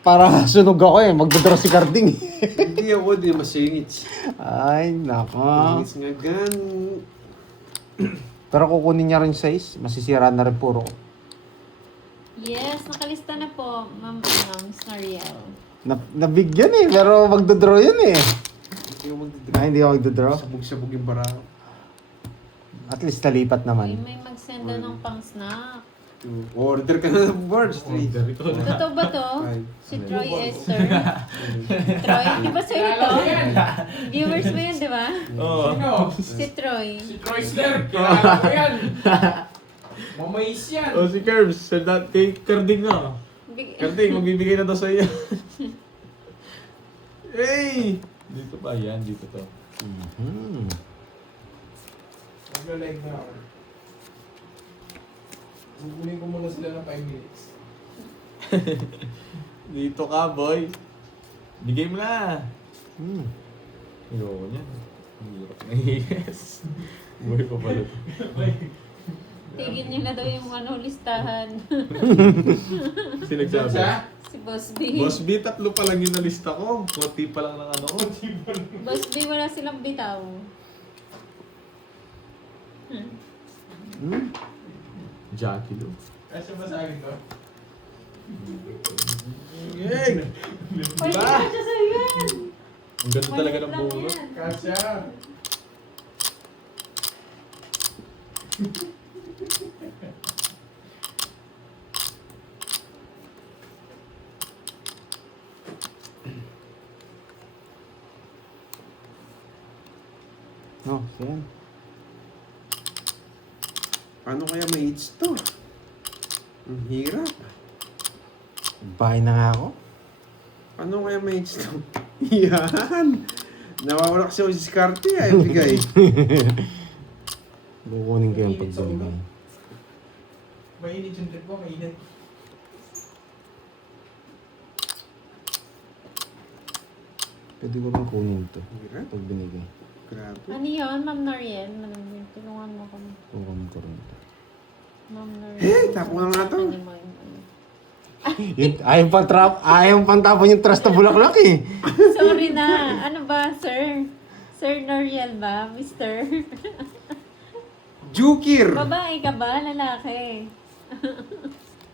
Para sunog ako eh. Magdadraw si Carding. Hindi ako, di masingits. Ay, nako. Masingits nga gan. Pero kukunin niya rin size. Masisira na rin puro. Yes, nakalista na po, Ma'am Miss Noriel. Nabigyan eh. Pero magdadraw yun eh. Hindi ako magdidraw. Hindi ako magdadraw. Sabog-sabog yung barako. At least nalipat Uy, naman. may magsenda ng pang-snack. Order ka na ng boards. 3. Totoo ba to? Five. Si Troy Esther. Troy, di ba sa'yo to? Viewers mo yun, di ba? Oo. Sino? Si Troy. Si Chrysler. Kilala ko yan. Mamais yan. O si Curbs, kay Carding nga. Carding, magbibigay na daw sa iyo. Hey! Dito ba yan? Dito to. Magla-live na ako. Gugunin ko muna sila ng 5 minutes. Dito ka, boy. Bigay mo na. Ayoko niyan. Hirap na yes. Boy pa pala. Tigil niyo na daw yung listahan. Sinagsabi. Siya? Si Boss B. Boss B, 3 pa lang yung nalista ko. 40 pa lang ng ano ko. Boss B, wala silang bitaw. Jackie Lou. Kasi ba sa akin to? Yay! Pwede Ba? na siya sa'yo yan. Ang ganda talaga ng Maliit lang bunot. yan. Kasya. Oh, yan. Paano kaya ma-hits to? Ang hirap. Bahay na nga ako. Paano kaya ma-hits to? Yan! Nawawala kasi ako si Scarte, ayaw bigay. Kukunin ko yung Mainit sa ulo. pagbibigay. Mainit yung trip ko, mainit. Pwede ko rin kunin to. Hirap. Pag binigay. Grabe. Ano yun, Ma'am Noriel? Tulungan mo kami. Kukunin ko rin to. Ma'am Noriel. Eh, tapo na nga to. Ayaw pang tapon yung trust na bulaklak eh. Sorry na. Ano ba, sir? Sir Noriel ba? Mister? Jukir! Babae ka ba? Lalaki?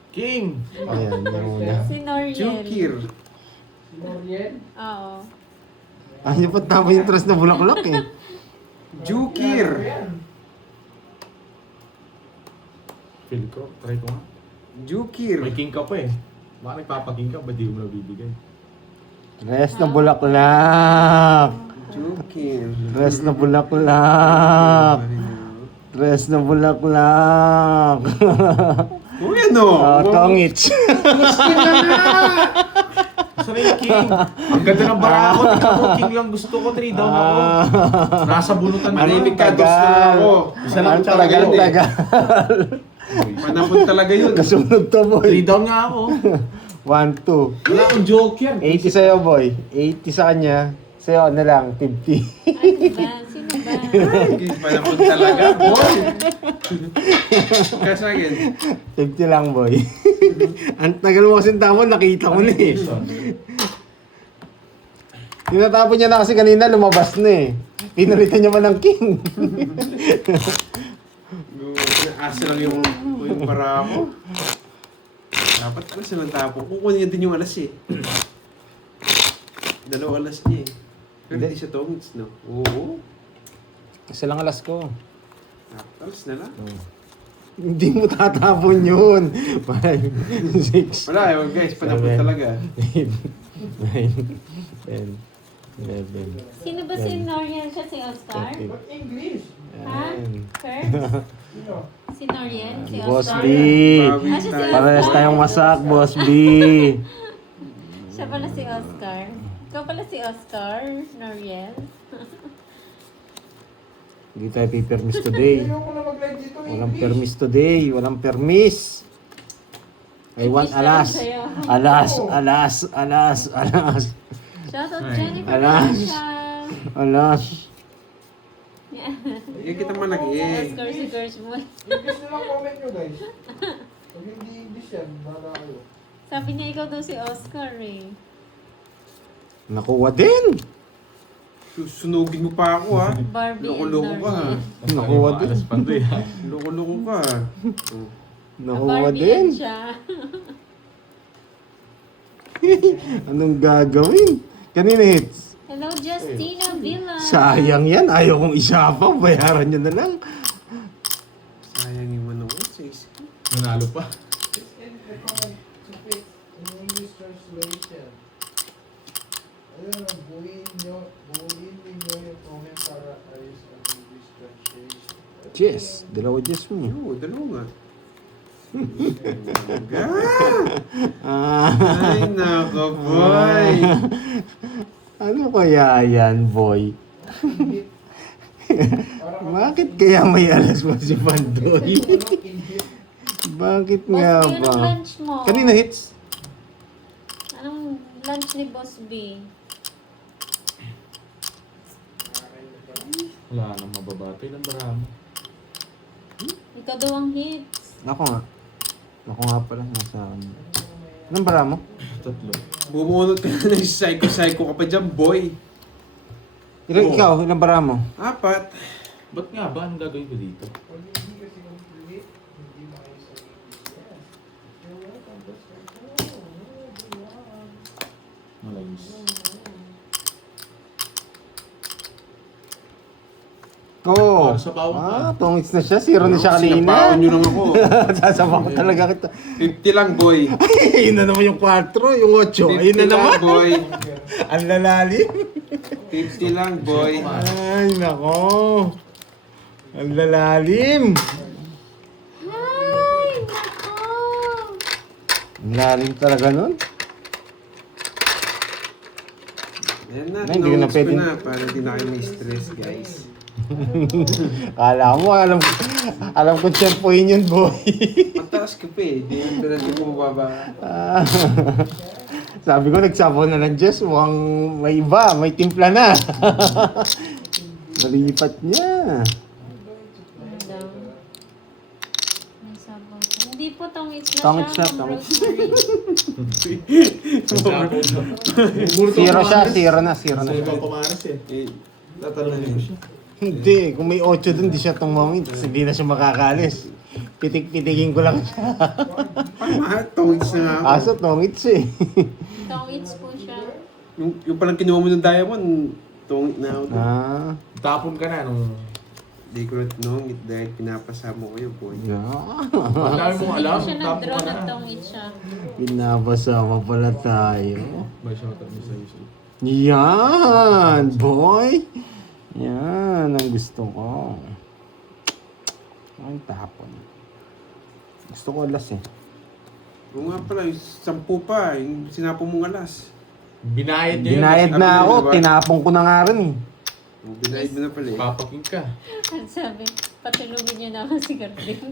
King! Ayan, yan muna. Si Noriel. Jukir! Si Moriel. Oo. Ayaw pang tapon yung trust na bulaklak eh. Jukir! Feel ko, try ko nga. Jukir! May king ka pa eh. Baka nagpapaking ka, ba't di mo nabibigay? Rest na bulaklak. Jukir! Rest na bulaklak. Rest na bulaklak. Uy, ano? Tongits. Saan yung king? Ang ganda ng bara ko, tingnan mo, king lang gusto ko, 3 down ako. Nasa bunutan ko. Marinig ka, gusto na ako. Isa lang Ang tagal, yun eh. tagal. Panapon talaga yun. Kasunod to, boy. 3 down nga ako. 1, 2. Wala akong joke yan. 80 sa'yo, boy. 80 sa kanya. Sa'yo, ano lang, 50. Ano ba? Sino ba? Ay, panapon talaga, boy. Kasagin. 50 lang, boy. Ang tagal mo kasing tawon, nakita ko na eh. Tinatapon niya na kasi kanina, lumabas na eh. Pinalitan niya man ng king. Asa lang yung para ako. Dapat alas lang tapo. Kukunin niya din yung alas eh. Dalawa alas niya eh. Pero hindi siya tongits, no? Oo. Isa lang alas ko. Alas na lang. Hindi mo tatapon yun. 5, 6, Wala, ewan guys. Panapon Seven. talaga. 8, 9, 10, 11, Sino ba si Noriel siya? Si Oscar? 13. Ba't English? Ha? Kurt? Sino? Si Noriel? Si Boss Oscar? B. Bawi Ah, siya si tayo. Parehas tayong masak, Boss B. Siya pala si Oscar. Ikaw pala si Oscar, Noriel. Hindi tayo pipermis today. Ayoko na mag-live dito Walang English. permis today. Walang permis. I want English lang alas. sa'yo. Alas, alas, alas, alas. Shoutout Ay. Jennifer Alas. Lancia. Alas. Hindi kita man nag-iing. Oscar si Girls Boy. English na lang comment nyo guys. Pag hindi English yan, bala kayo. Sabi niya ikaw daw si Oscar eh. Nakuha din. Susunugin mo pa ako ha. Barbie and Loko-loko ka. Noriel. Nakuha din. Alas pa doon ha. Loko-loko ka. Oh. Nakuha Barbie din. and siya. Anong gagawin? Kanina hits. Hello, Justina Villa. Sayang yan. Ayaw kong isapaw. Bayaran nyo na lang. Sayang yung manood sa isip. Nanalo pa. Please end the comment to fit in English translation. Ayun, buuin ninyo yung comment para ayos ang English translation. Yes. Dalawa yes mo. Oo, dalawa nga. Ah. Ay, nako, boy. Ano kaya yan, boy? Inhit. Para Bakit kaya may alas pa si Pandoy? inhit. Bakit Boss nga B, anong ba? lunch mo? Kanina hits. Anong lunch ni Boss B? Wala nang mababatay ng baramo. Ikaw daw ang hits. Ako nga. Ako nga pala. Nasa akin. Anong bara mo? Tatlo. Bumunod ka na ng psycho-psycho ka pa dyan, boy. Ilang Oo. ikaw? Ilang bara mo? 4. Ba't nga ba? Anong gagawin ko dito? Pag hindi kasi complete, hindi maayos ang English yan. You're welcome, best friend. Malayos. Oo. Para sa bawang ka. Tungits na siya. Zero na siya Sinapawan kanina. nyo lang ako. Sasabaw ko talaga kita. 50 lang, boy. Ayun na naman yung 4, yung 8. 50 Ayun na lang, naman. boy. Ang lalalim. 50 lang, boy. Ay, nako. Ang lalalim. Ay, nako! Ang lalim talaga nun. Ayan na, Ay, hindi ko na tinawag ko pwedeng- na para di na kayo may stress, guys. Kala mo, alam ko tiyempohin yun, boy. Mataas ka pa eh. Di yung talaga mo baba. Ah, sabi ko, nagsabaw na ng Diyos. Mukhang may iba, may timpla na. Nalipat niya. Ano daw? May sabaw. Hindi po tongits na Tongits siya, na, Ma'am tongits. Rosemary. Zero na. Sa ibang kumaras eh. Eh, Tatanungin ko siya. Hindi, kung may 8 dun, di siya tumawin. Hindi na siya makakalis. Pitik-pitikin ko lang siya. tongits na nga ako. Aso, tongits eh. Tongits po siya. Yung palang kinuha mo ng diamond, tongit na ako. Ah, Tapon ka na nung... Di ko na tinongit dahil pinapasama ko yung boy. yeah. Ang dami mong Hindi alam. po siya Tapon nag-draw ka ng na. tongits siya. Pinapasama pala tayo. May shoutout mo sa YouTube. Yan, boy. Yan, ang gusto ko. Ang tapon. Gusto ko alas eh. Oo nga pala, yung 10 pa, yung sinapo mong alas. Binayad niya yun. Binayad kasi na ako ako, yun, diba? tinapon ko na nga rin eh. Binayad mo na pala eh. Papaking ka. Ang sabi, patulungin niyo naman si Garding.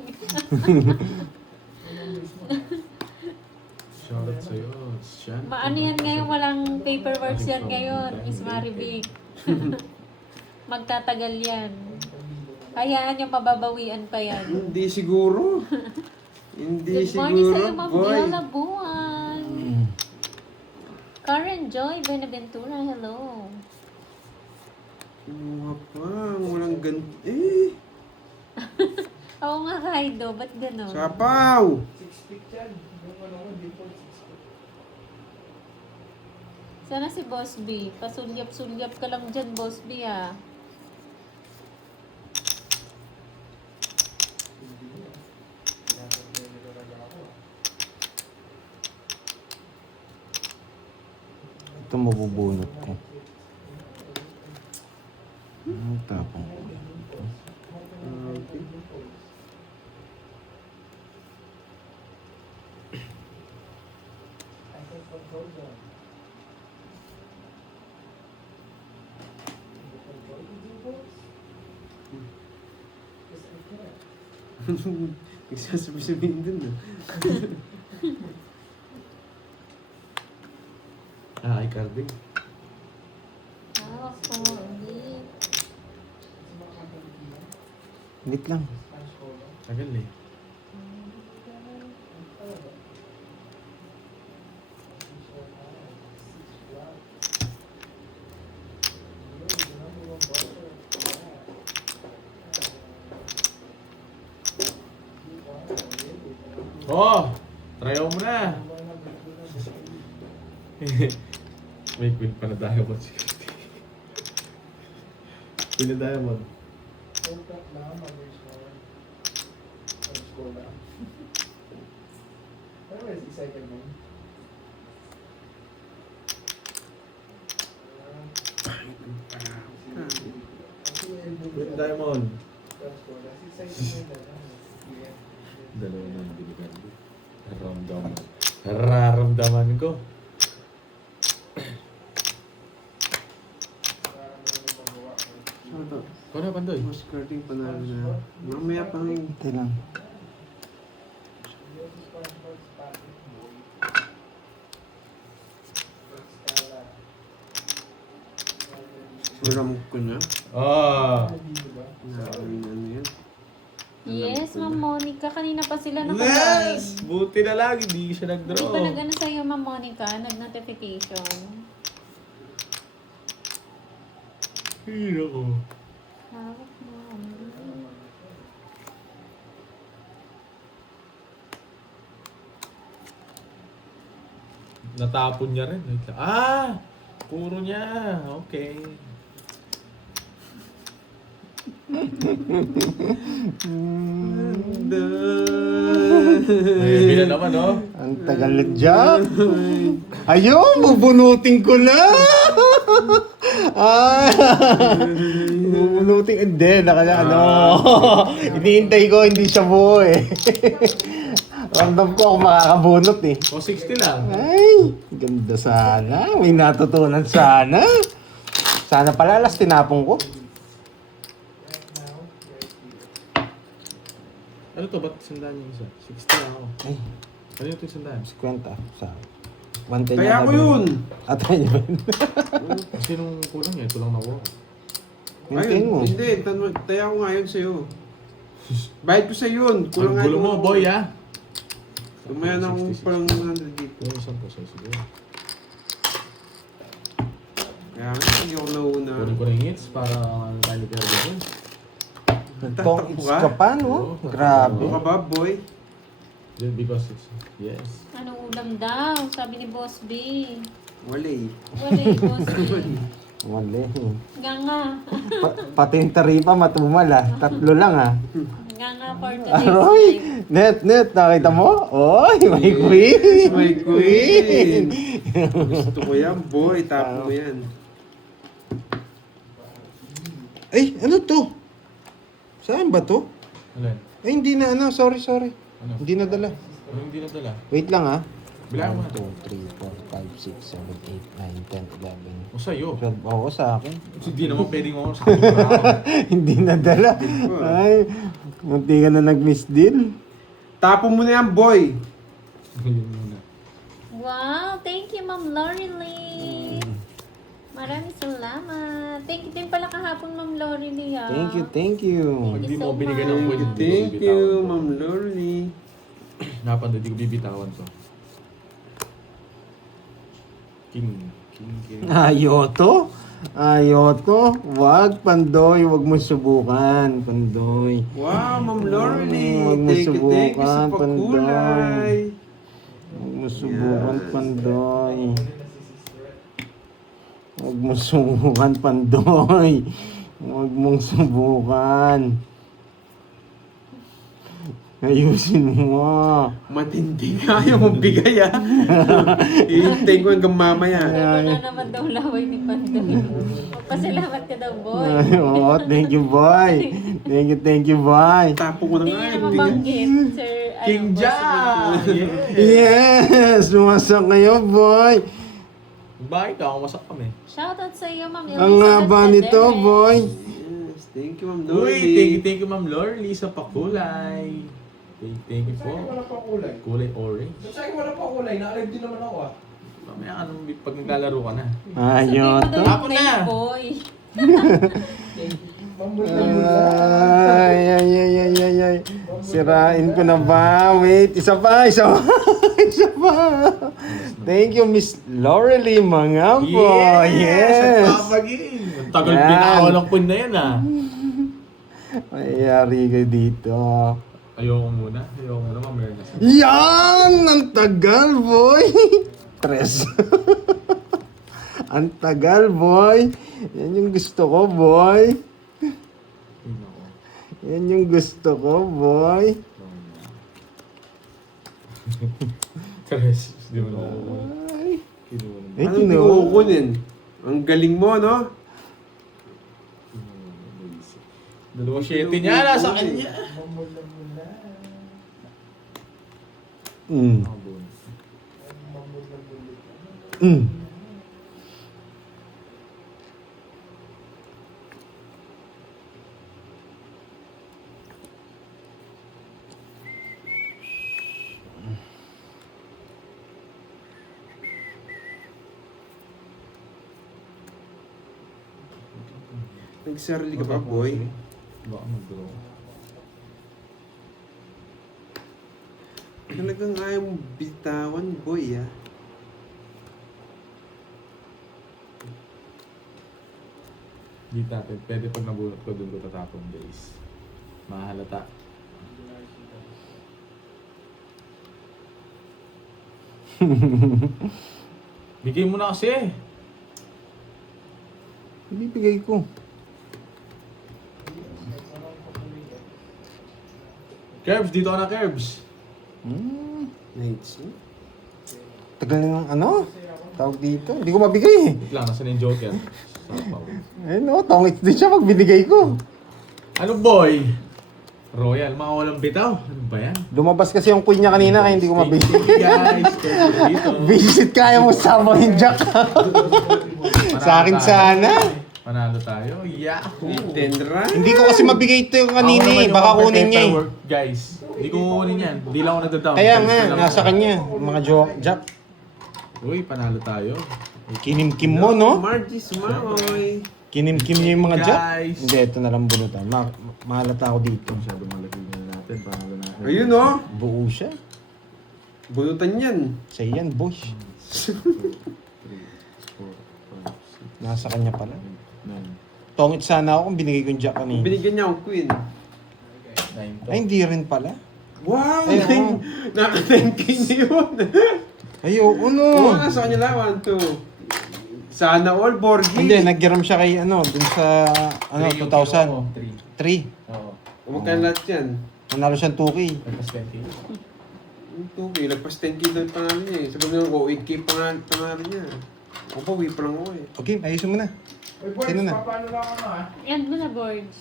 Shoutout sa'yo. Siya. Maano yan ngayon, walang paperworks yan ngayon, Miss Marivic. Magtatagal yan. Hayaan yung mababawian pa yan. Hindi siguro. Hindi Good morning siguro, sa iyo, Ma'am boy. Viola Buwan. Karen Joy Benaventura, hello. Kinuha pa. Walang Oo nga, Kaido. Ba't gano'n? Sapaw! 6 feet yan. Yung ano ko, default 6 feet. Sana si Boss B. Pasulyap-sulyap ka lang dyan, Boss B, ah. Hindi niya. Tinatanggay nila talaga ako. Ito mabubunot ko. Ang tapang ko. I can control them. You control the defaults? Yes, I can. Nagsasabi-sabihin dun ah. Ay, carding. Ako, hindi. Wait lang. Tagal eh. Oh! Try mo na! May queen pa na diamond. Queen na diamond. Queen diamond. Dalawa na yung binigyan ko. Nararamdaman ko. Ano to? Ikaw na, Pandoy. Mas carding panalo na. Mamaya pang Ito lang. suram ko na. Ah! Nakakawin na ano yan. Yes, Ma'am Monica. Kanina pa sila Yes! nakalive. Buti na lang, hindi siya Di ba nag-draw. nag-ano sa'yo, Ma'am Monica? Nag-notification. Hiro ko. Hawak mo. Natapon niya rin. Wait lang. Ah! Puro niya. Okay. Ay, bila naman, oh. Ang tagal na dyan. Ayun, bubunutin ko na. Ah, bubunutin. Hindi, ano. Iniintay ko, hindi siya buo eh. Random ko ako makakabunot eh. O, 60 lang. Ay, ganda sana. May natutunan sana. Sana pala, last tinapong ko. Ano to? Ba't sandaan yung isa? 60 lang ako. Ay, Ano yung ito sandaan? 50 sa 110 Kaya ko yun! Atay niyo ba yun? Kasi nung kulang niya, ito lang nakuha. Hintayin mo. Hindi. Taya ko nga yun sa'yo. Bayad ko sa yun. Ang Kulang nga gulo mo, yun. boy, ah. Lumaya na akong 66. parang 100 dito. Yung isang po, siya siguro. Kaya nga, hindi ako nauna. Kunin ko na yung hits para tayo ni Pierre Gabon. Tong it's ka pa, no? Grabe. Ano ka ba, boy? Because it's, yes. Anong ulam daw? Sabi ni Boss B. Wala eh. Wala eh, Boss B. Wala eh. Nga. Pati yung taripa matumal ah. 3 lang ah. Nga for today's Aroy! live. Net, nakita mo? Oy, may queen! My queen! Gusto ko yan, boy. Tapo mo yan. Ay, ano to? Saan ba to? Ano yan? Ay, hindi na ano. Sorry. Ano? Hindi na dala. Ano yung hindi nadala? Wait lang ah. Bilang mo 1, na. 2, 3, 4, 5, 6, 7, 8, 9, 10, 11. O sa'yo. 12. Oo, sa akin. Kasi di naman pwedeng ako sa akin. Hindi na dala. Ay, munti ka na nag-miss deal. Tapo mo na yan, boy! Yun muna. Wow, thank you, Ma'am Lorelei. Maraming salamat. Thank you din pala kahapon, Ma'am Lorelei. Ah. Thank you. Pag you di mo so binigyan ng much. pwede, di ko Thank bibitawan you, to. Ma'am Lorly. Napanda, di ko bibitawan to. King. Ayoto? Ayoto, wag Pandoy, wag mo subukan, Pandoy. Wow, Ma'am Lorely. Huwag mo Thank you sa subukan, pagkulay. Huwag mo subukan, Yes. Pandoy. Huwag mo subukan, Pandoy. Huwag mong subukan. Ayusin mo. Matindi ka. Ayaw mong bigay ah. Iintay ko hanggang mamaya. Wala na naman daw laway ni Pandoy. Pasalamat ka daw, boy. Oo, thank you, boy. Thank you, boy. Tapo ko na Hindi nga. niya eh, mabanggit, sir. King Boss Ja! Ricky. Yes! Sumasak kayo, boy. Bakit ako masak kami? Shoutout sa iyo, Ma'am Ang haba nito, boy. Yes, thank you, Ma'am Uy, Lorely. thank you Ma'am Lorely sa pakulay. Thank you Saan po. wala pa kulay? Kulay orange. Saan wala pa kulay? Naka-live din naman ako ah. Mamaya ka nung pag naglalaro ka na. Ayoto. Ako na. Boy. Ay. Sirain ko na ba? Wait, isa pa. Isa pa. Thank you, Miss Lorely Mangampo. Yes. Papaging. Ang tagal Yan. pinakawalang pun na yan ah. Mayayari ka dito. Ayoko muna, mamaya na siya. Yan! Ang tagal, boy! Tres. Ang tagal, boy! Yan yung gusto ko, boy! Yan yung gusto ko, boy! Tres, di mo na. Ay! Kinuha Eh, Ano hindi ko kukunin? Ang galing mo, no? Dalawa siyete niya, nasa kanya. Mamula-mula. Mm. Mamula-mula. Mm. Nagsarili ka ba, boy? Baka mag-draw. Talagang ayaw mong bitawan, boy, ah. Di natin, pwede pag nabunot ko doon ko tatapon guys. Mahalata. Bigay mo na kasi. Ibibigay ko. Curbs, dito ka na Curbs. Mm. Nights, no? Tagal na ng ano? Tawag dito. Hindi ko mabigay eh. Wait lang, nasa na yung Joker? Sapaw. Eh no, tongits din siya pag binigay ko. Ano boy? Royal, mga walang bitaw. Ano ba yan? Lumabas kasi yung queen niya kanina kaya hindi ko Thank mabigay. you, guys. Thank you dito. Visit kaya mo sama yung jack. Sa akin sana. Panalo tayo. Yahoo! Tendra? Hindi ko kasi mabigay ito yung kanina eh. Baka kunin niya eh. Guys, hindi ko kukunin yan. Hindi lang ako nagda-down. Kaya Guys, nga, lang nasa ako. kanya. Mga jack. Uy, panalo tayo. Kinimkim mo, no? Margie Sumaoy. Kinimkim niya yung mga jack. Guys. Hindi, ito na lang bunutan. Mahalata ako dito. Masyado malaki na natin. Panalo natin. Ayun, no? Buo siya. Bunutan yan. Sa yan, boss. 3, 4, 5, 6, Nasa kanya pala. 9. Tongit sana ako kung binigay ko yung jack kanina. Binigyan niya akong queen. 9 to. Ay, hindi rin pala. Wow! Ay, oo. Naka-10k niya yun. Ay, oo, no. Oo, nasa kanya lang. 1, 2. Sana all, Borgie. Hindi, nag-gram siya kay ano, dun sa, ano, 2,000. 3. Oo. Magkano lahat yan? Nanalo siyang 2K. Tapos 20. Yung 2K, lagpas 10k daw yung pangalan niya eh. Sabi nyo, 8k pangalan niya. Ako pa, pa lang ako eh. Okay, ayusin mo na. Uy, boys, Sino na? paano lang ako ah? Yan mo na, boards.